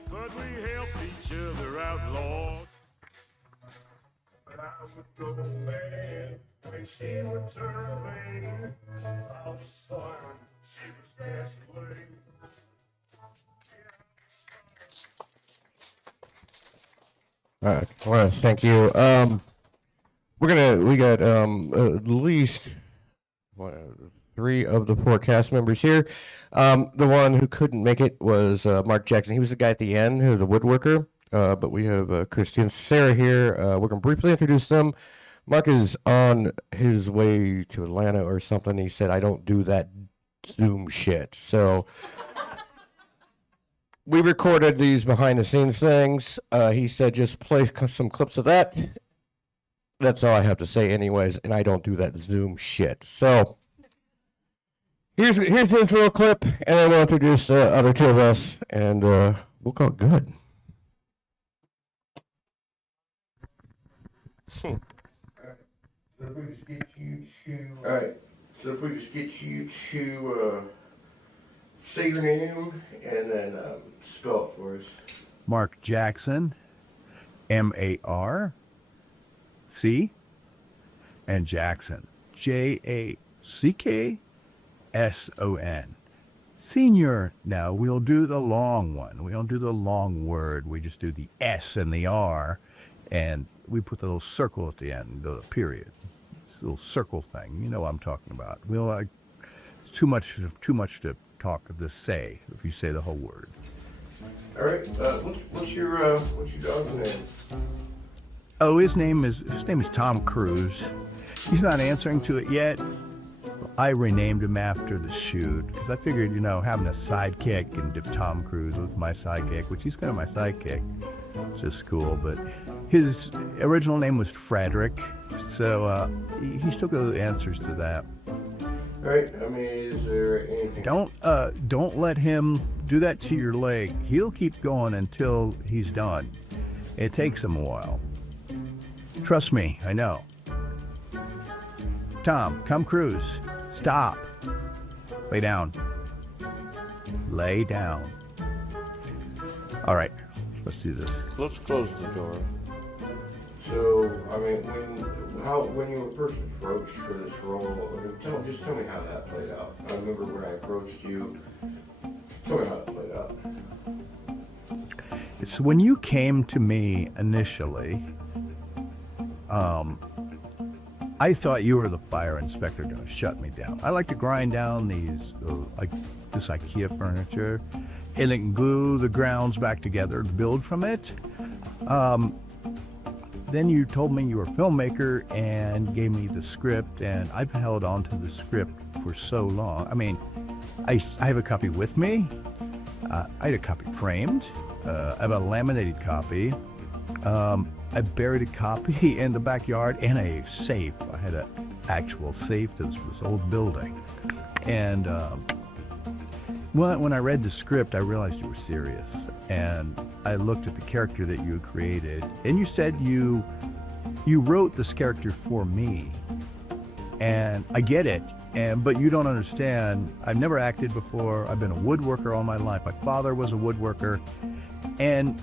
But we helped each other outlaw. But I would go mad when she would turn mean. I was firing, she was gasoline. All right, I want to thank you. We got at least 3 of the 4 cast members here. The one who couldn't make it was Mark Jackson. He was the guy at the end, who was the woodworker. But we have Christy and Sarah here. We're going to briefly introduce them. Mark is on his way to Atlanta or something. He said, I don't do that Zoom shit. So we recorded these behind the scenes things. He said, just play some clips of that. That's all I have to say anyways, and I don't do that Zoom shit. So here's his little clip, and then we'll introduce the other 2 of us, and we'll call it good. All right, so if we just get you to say your name and then spell it for us. Mark Jackson, M-A-R-C, and Jackson, J-A-C-K-S-O-N. Senior, now we'll do the long one. We don't do the long word. We just do the S and the R, and we put the little circle at the end, the period. It's a little circle thing. You know what I'm talking about. It's too much to talk of this say, if you say the whole word. All right. What's your dog's name? Oh, his name is Tom Cruise. He's not answering to it yet. I renamed him after the shoot because I figured, having a sidekick, and if Tom Cruise was my sidekick, which he's kind of my sidekick, it's just cool. But his original name was Frederick, so he still got answers to that. All right. I mean, is there anything? Don't let him do that to your leg. He'll keep going until he's done. It takes him a while. Trust me, I know. Tom Cruise, stop. Lay down. Lay down. All right, let's do this. Let's close the door. So, I mean, when you were first approached for this role, I mean, just tell me how that played out. I remember when I approached you. Tell me how that played out. It's when you came to me initially. I thought you were the fire inspector going to shut me down. I like to grind down this IKEA furniture and then glue the grounds back together to build from it. Then you told me you were a filmmaker and gave me the script, and I've held on to the script for so long. I mean, I have a copy with me. I had a copy framed. I have a laminated copy. I buried a copy in the backyard and a safe. I had an actual safe to this old building. And when I read the script, I realized you were serious. And I looked at the character that you had created. And you said you wrote this character for me. And I get it. But you don't understand. I've never acted before. I've been a woodworker all my life. My father was a woodworker. And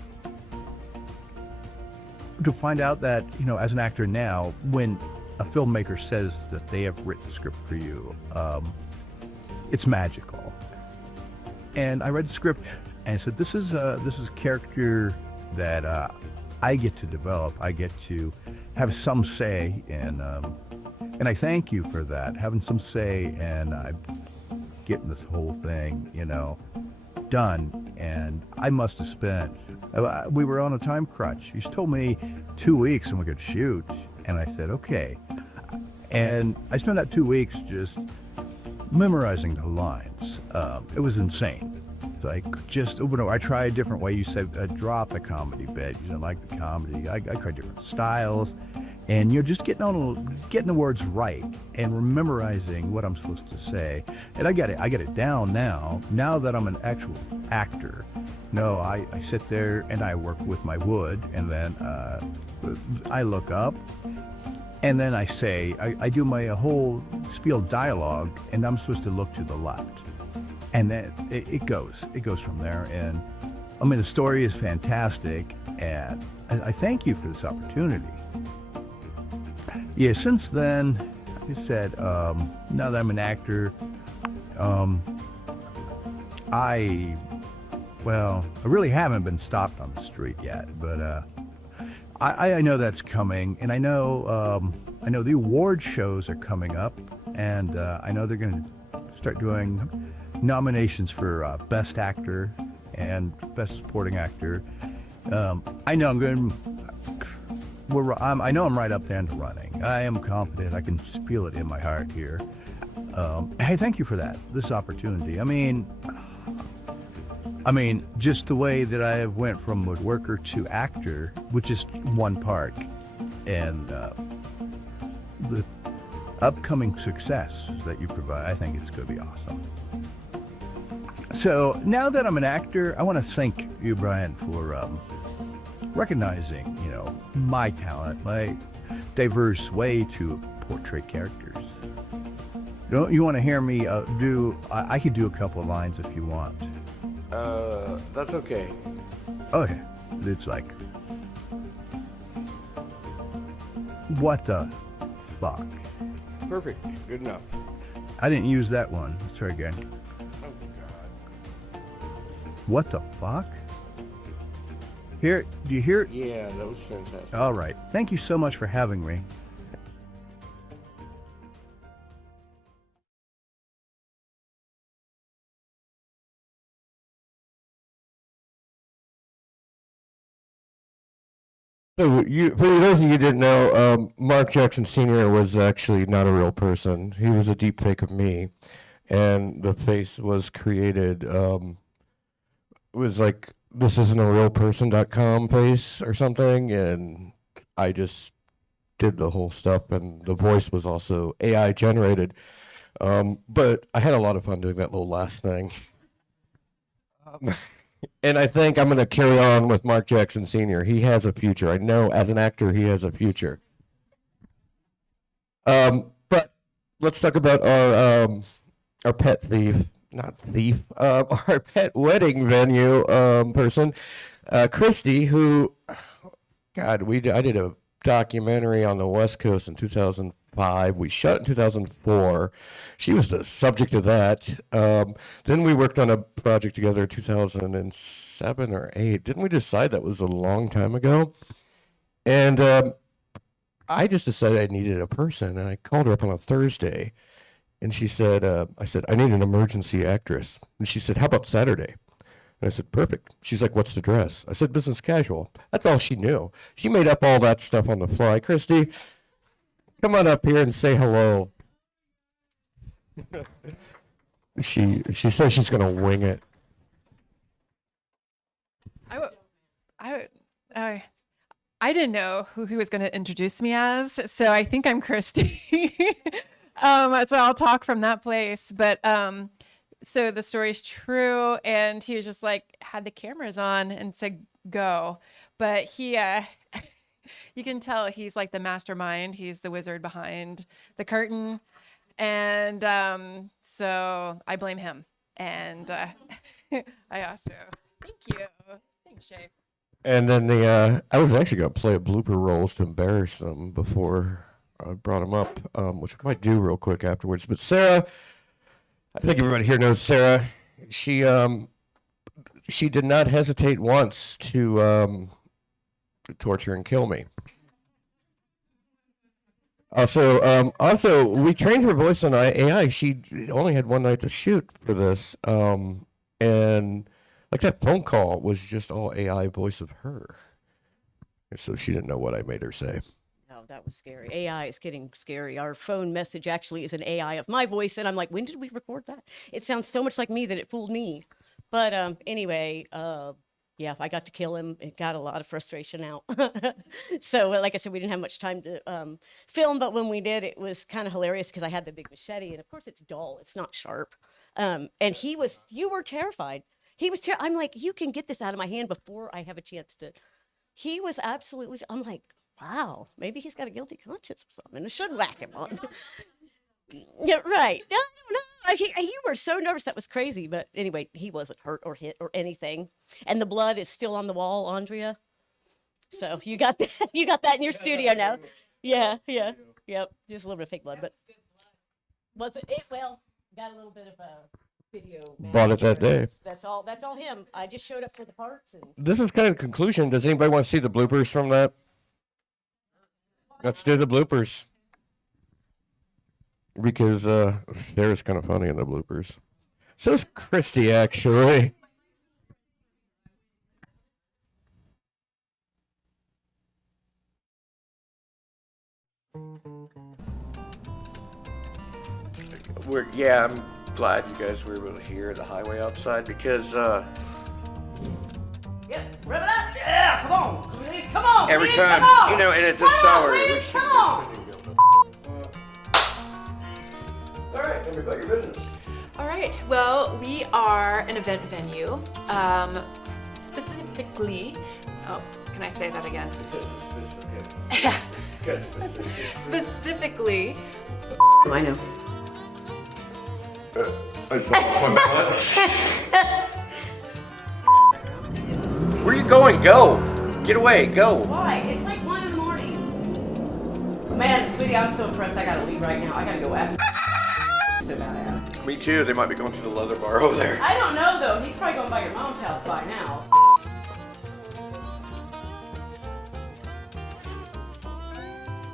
to find out that, as an actor now, when a filmmaker says that they have written a script for you, it's magical. And I read the script and I said, this is a character that I get to develop. I get to have some say in, and I thank you for that, having some say and getting this whole thing, done. And I must have spent, we were on a time crunch. You told me 2 weeks and we could shoot. And I said, okay. And I spent that 2 weeks just memorizing the lines. It was insane. So I tried a different way. You said drop the comedy bit. You didn't like the comedy. I tried different styles. And you're just getting the words right and memorizing what I'm supposed to say. And I get it down now. Now that I'm an actual actor. No, I sit there and I work with my wood, and then I look up, and then I say, I do my whole spiel dialogue, and I'm supposed to look to the left. And then it goes from there. And I mean, the story is fantastic, and I thank you for this opportunity. Yeah, since then, like I said, now that I'm an actor, I really haven't been stopped on the street yet, but I know that's coming, and I know the award shows are coming up, and I know they're going to start doing nominations for Best Actor and Best Supporting Actor. I know I know I'm right up there in the running. I am confident. I can just feel it in my heart here. Hey, thank you for this opportunity. I mean, just the way that I have went from woodworker to actor, which is one part, and the upcoming success that you provide, I think it's going to be awesome. So now that I'm an actor, I want to thank you, Brian, for recognizing, my talent, my diverse way to portray characters. You want to hear me I could do a couple of lines if you want. That's okay. Okay. It's like, what the fuck? Perfect. Good enough. I didn't use that one. Let's try again. Oh, God. What the fuck? Do you hear it? Yeah, that was fantastic. All right. Thank you so much for having me. So for those of you who didn't know, Mark Jackson Sr. was actually not a real person. He was a deep fake of me, and the face was created. It was like this isn't a real person.com face or something, and I just did the whole stuff, and the voice was also AI generated. But I had a lot of fun doing that little last thing. And I think I'm going to carry on with Mark Jackson Sr. He has a future. I know as an actor, he has a future. But let's talk about our pet thief, not thief, our pet wedding venue person, Christy, who, God, I did a documentary on the West Coast in 2005. We shot in 2004. She was the subject of that. Then we worked on a project together in 2007 or 8. Didn't we decide that was a long time ago? And I just decided I needed a person, and I called her up on a Thursday, and she said, I said, I need an emergency actress. And she said, how about Saturday? And I said, perfect. She's like, what's the dress? I said, business casual. That's all she knew. She made up all that stuff on the fly. Christy, come on up here and say hello. She says she's going to wing it. I didn't know who he was going to introduce me as, so I think I'm Christy. So I'll talk from that place. But so the story's true, and he was just like had the cameras on and said go. But he, you can tell he's like the mastermind. He's the wizard behind the curtain, and so I blame him. And I also thank you, thanks, Shay. And then I was actually going to play a blooper rolls to embarrass them before I brought them up, which I might do real quick afterwards. But Sarah, I think everybody here knows Sarah. She did not hesitate once to torture and kill me. Also, we trained her voice on AI. She only had one night to shoot for this, and like that phone call was just all AI voice of her. And so she didn't know what I made her say. No, that was scary. AI is getting scary. Our phone message actually is an AI of my voice, and I'm like, when did we record that? It sounds so much like me that it fooled me. But anyway, yeah, I got to kill him. It got a lot of frustration out. So, like I said, we didn't have much time to film, but when we did, it was kind of hilarious because I had the big machete, and of course it's dull. It's not sharp. And you were terrified. I'm like, you can get this out of my hand before I have a chance to. He was absolutely, I'm like, wow, maybe he's got a guilty conscience or something. I should whack him on. Yeah, right. No, you were so nervous. That was crazy. But anyway, he wasn't hurt or hit or anything. And the blood is still on the wall, Andrea. So you got that. You got that in your studio now. Yeah. Yep. Just a little bit of fake blood, but was it? Well, got a little bit of a video. Bought it that day. That's all him. I just showed up for the parts. And This is kind of the conclusion. Does anybody want to see the bloopers from that? Let's do the bloopers. Because Sarah's kind of funny in the bloopers. So is Christy, actually. I'm glad you guys were able to hear the highway outside because yeah, rev it up. Yeah, come on. Please, come on. every please, time, come on. you know, and at this Come on, hour, please, come on. All right, tell me about your business. All right. Well, we are an event venue. Specifically, oh, can I say that again? Yeah. Specifically. I know. I just want my balance. Where you going? Go. Get away. Go. Why? It's like 1 in the morning. Man, sweetie, I'm so impressed. I gotta leave right now. I gotta go after. So badass. Me too. They might be going to the leather bar over there. I don't know though. He's probably going by your mom's house by now.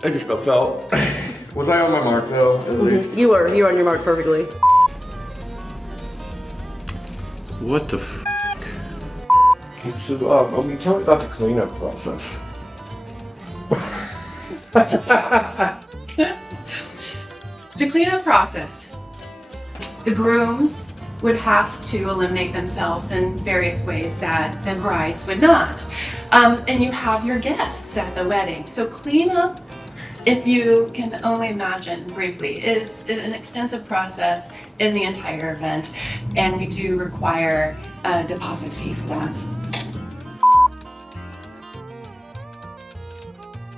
I just about felt. Was I on my mark though? At least. You were on your mark perfectly. What the f? Okay, so tell me about the cleanup process. The cleanup process. The grooms would have to eliminate themselves in various ways that the brides would not. And you have your guests at the wedding. So cleanup, if you can only imagine briefly, is an extensive process in the entire event. And we do require a deposit fee for that.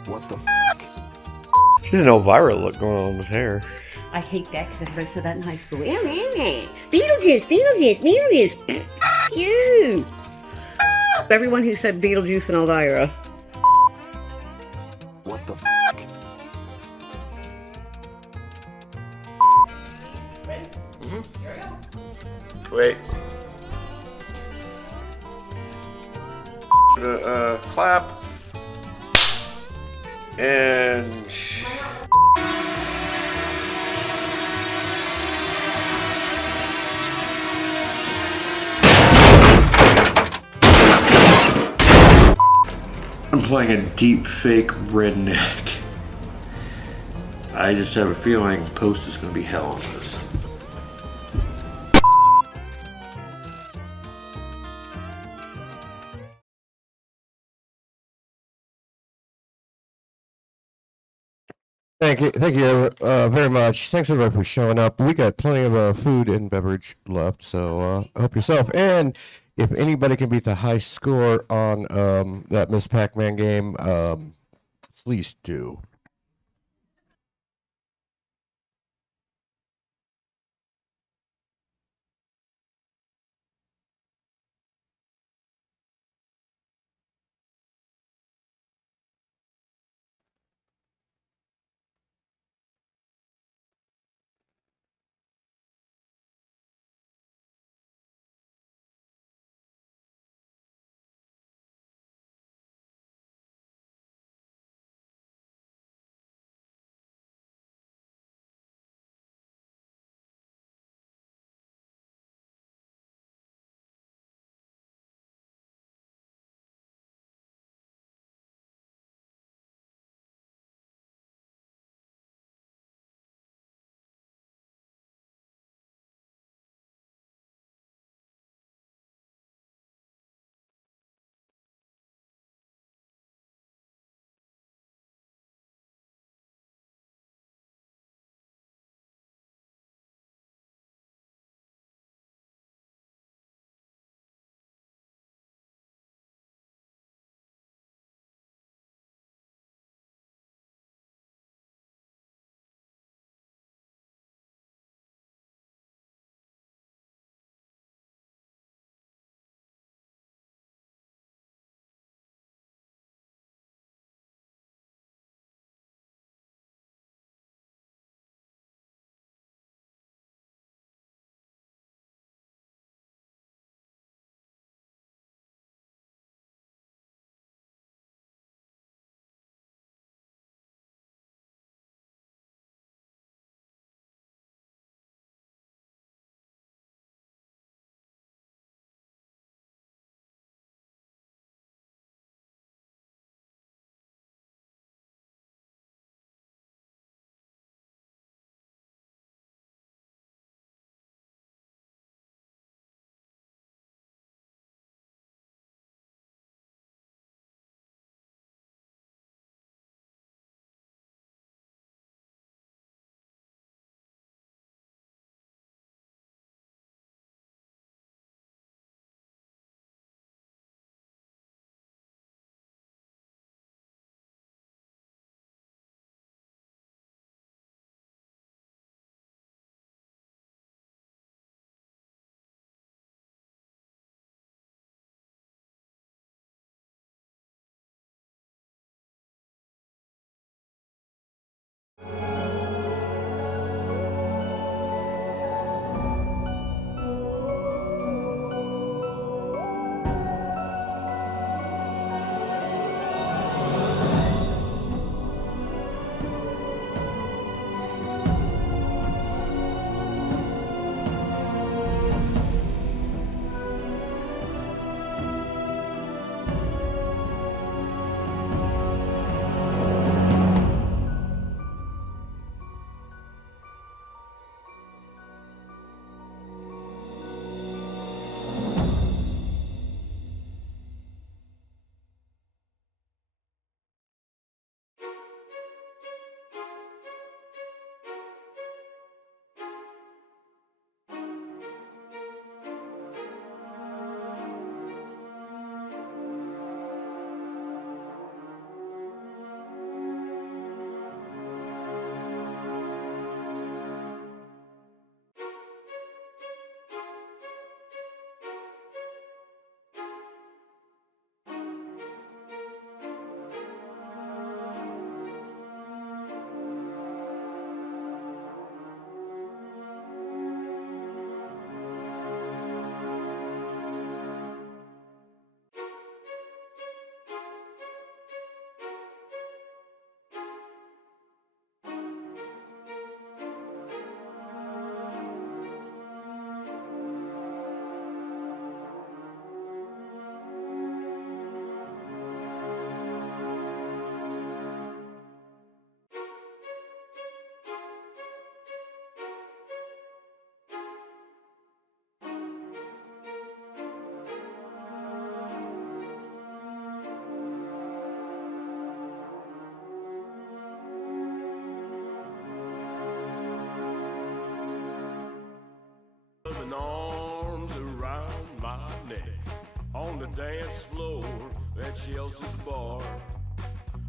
What the f***? She has an Elvira look going on with hair. I hate that because everybody said that in high school. Beetlejuice, Beetlejuice, Beetlejuice. You. Everyone who said Beetlejuice and Elvira. What the f***? Wait. Clap. And... I'm playing a deep fake redneck. I just have a feeling post is going to be hell on this. Thank you very much. Thanks everybody for showing up. We got plenty of food and beverage left, so help yourself. And if anybody can beat the high score on that Miss Pac-Man game, please do. on the dance floor at Chelsea's bar.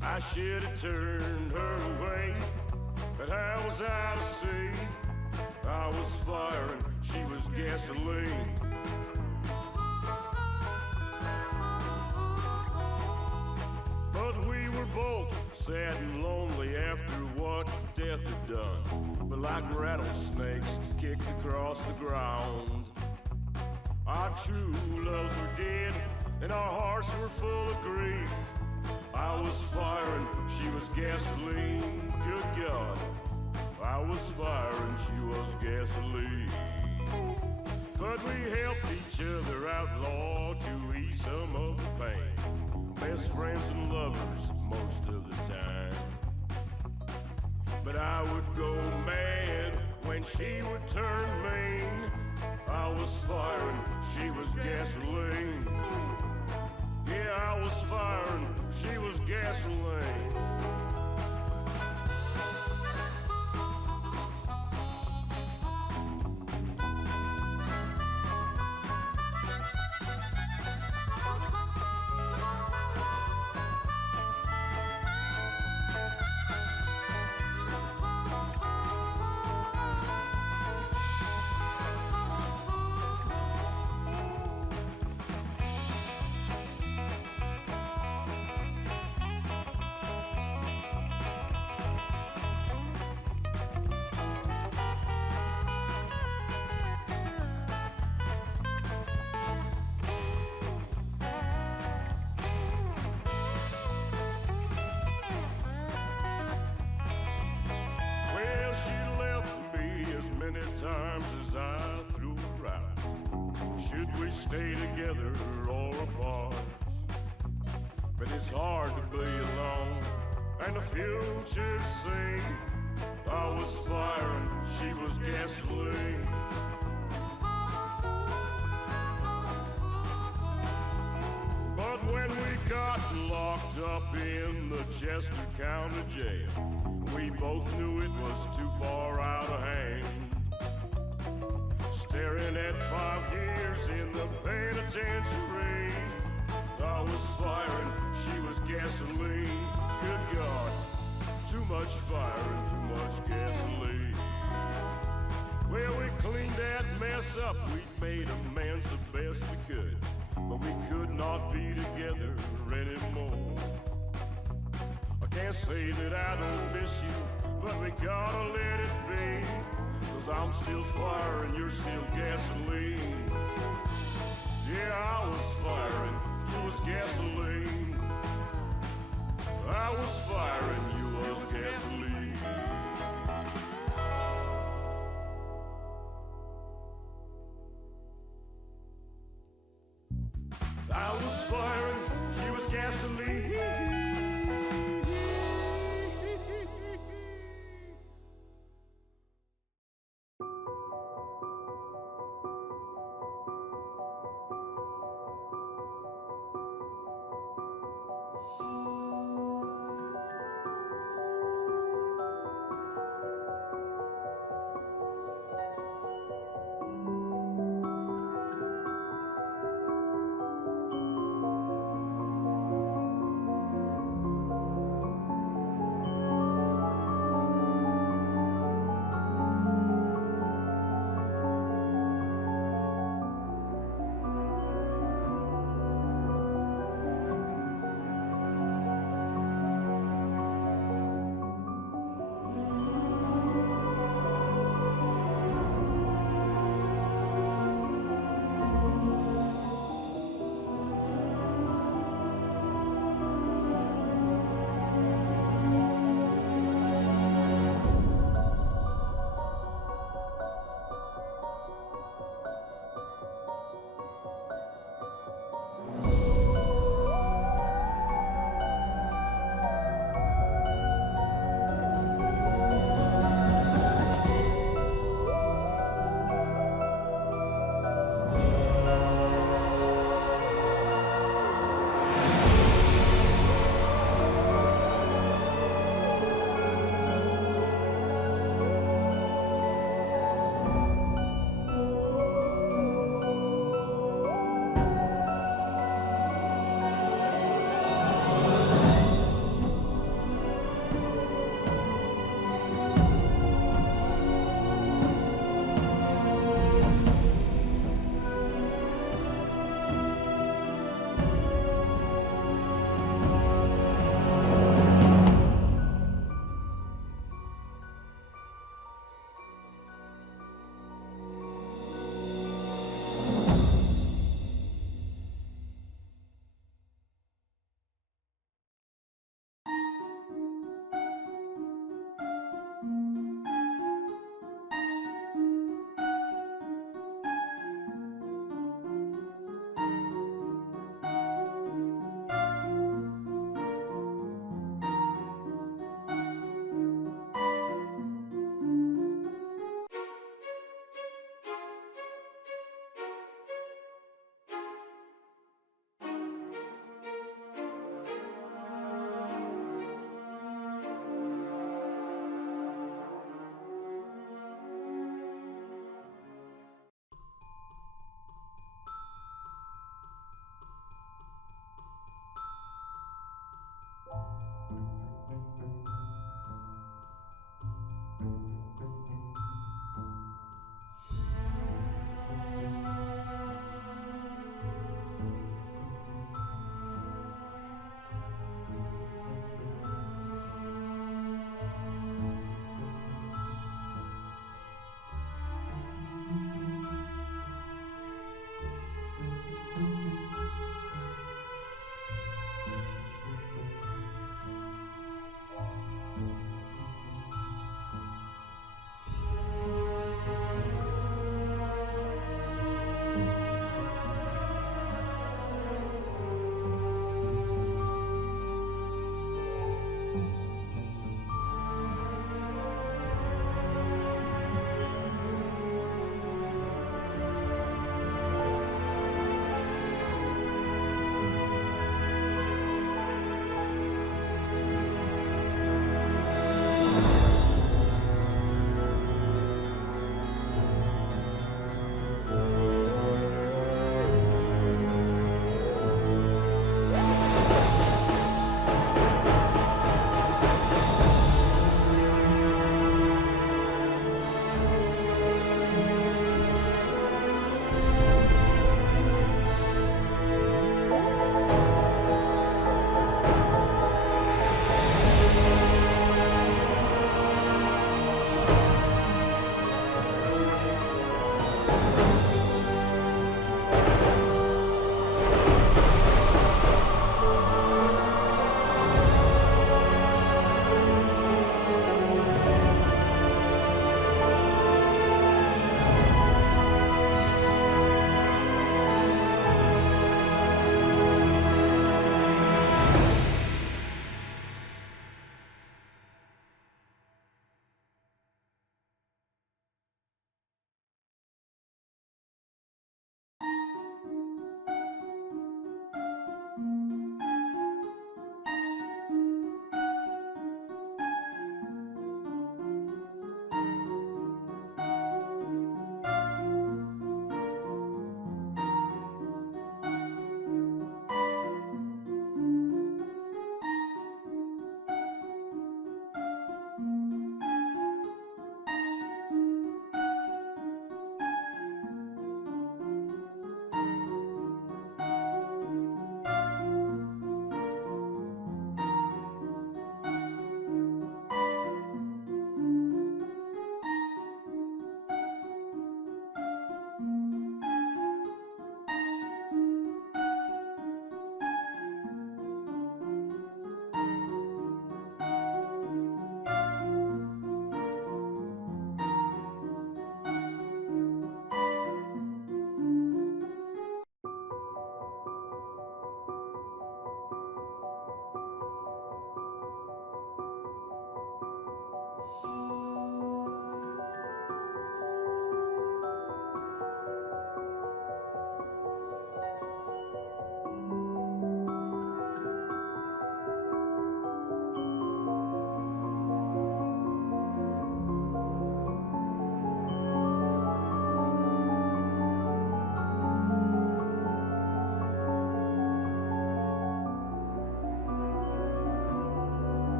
I should have turned her away, but I was out of sea. I was fire and she was gasoline. But we were both sad and lonely after what death had done. But like rattlesnakes kicked across the ground. Our true loves were dead and our hearts were full of grief. I was fire and she was gasoline. Good God, I was fire and she was gasoline. But we helped each other outlaw to ease some of the pain. Best friends and lovers most of the time. But I would go mad when she would turn mean. I was fire and she was gasoline. Yeah, I was fire and she was gasoline. Times as I threw her out. Should we stay together or apart? But it's hard to be alone and the future to see. I was fire and she was gasoline. But when we got locked up in the Chester County Jail, we both knew it was too far out of hand. Staring at 5 years in the penitentiary. I was fire and she was gasoline. Good God, too much fire and too much gasoline. Well, we cleaned that mess up. We made amends the best we could, but we could not be together anymore. I can't say that I don't miss you, but we gotta let it be. 'Cause I'm still fire and you're still gasoline. Yeah, I was fire and you was gasoline. I was fire and you was gasoline. I was fire and she was gasoline.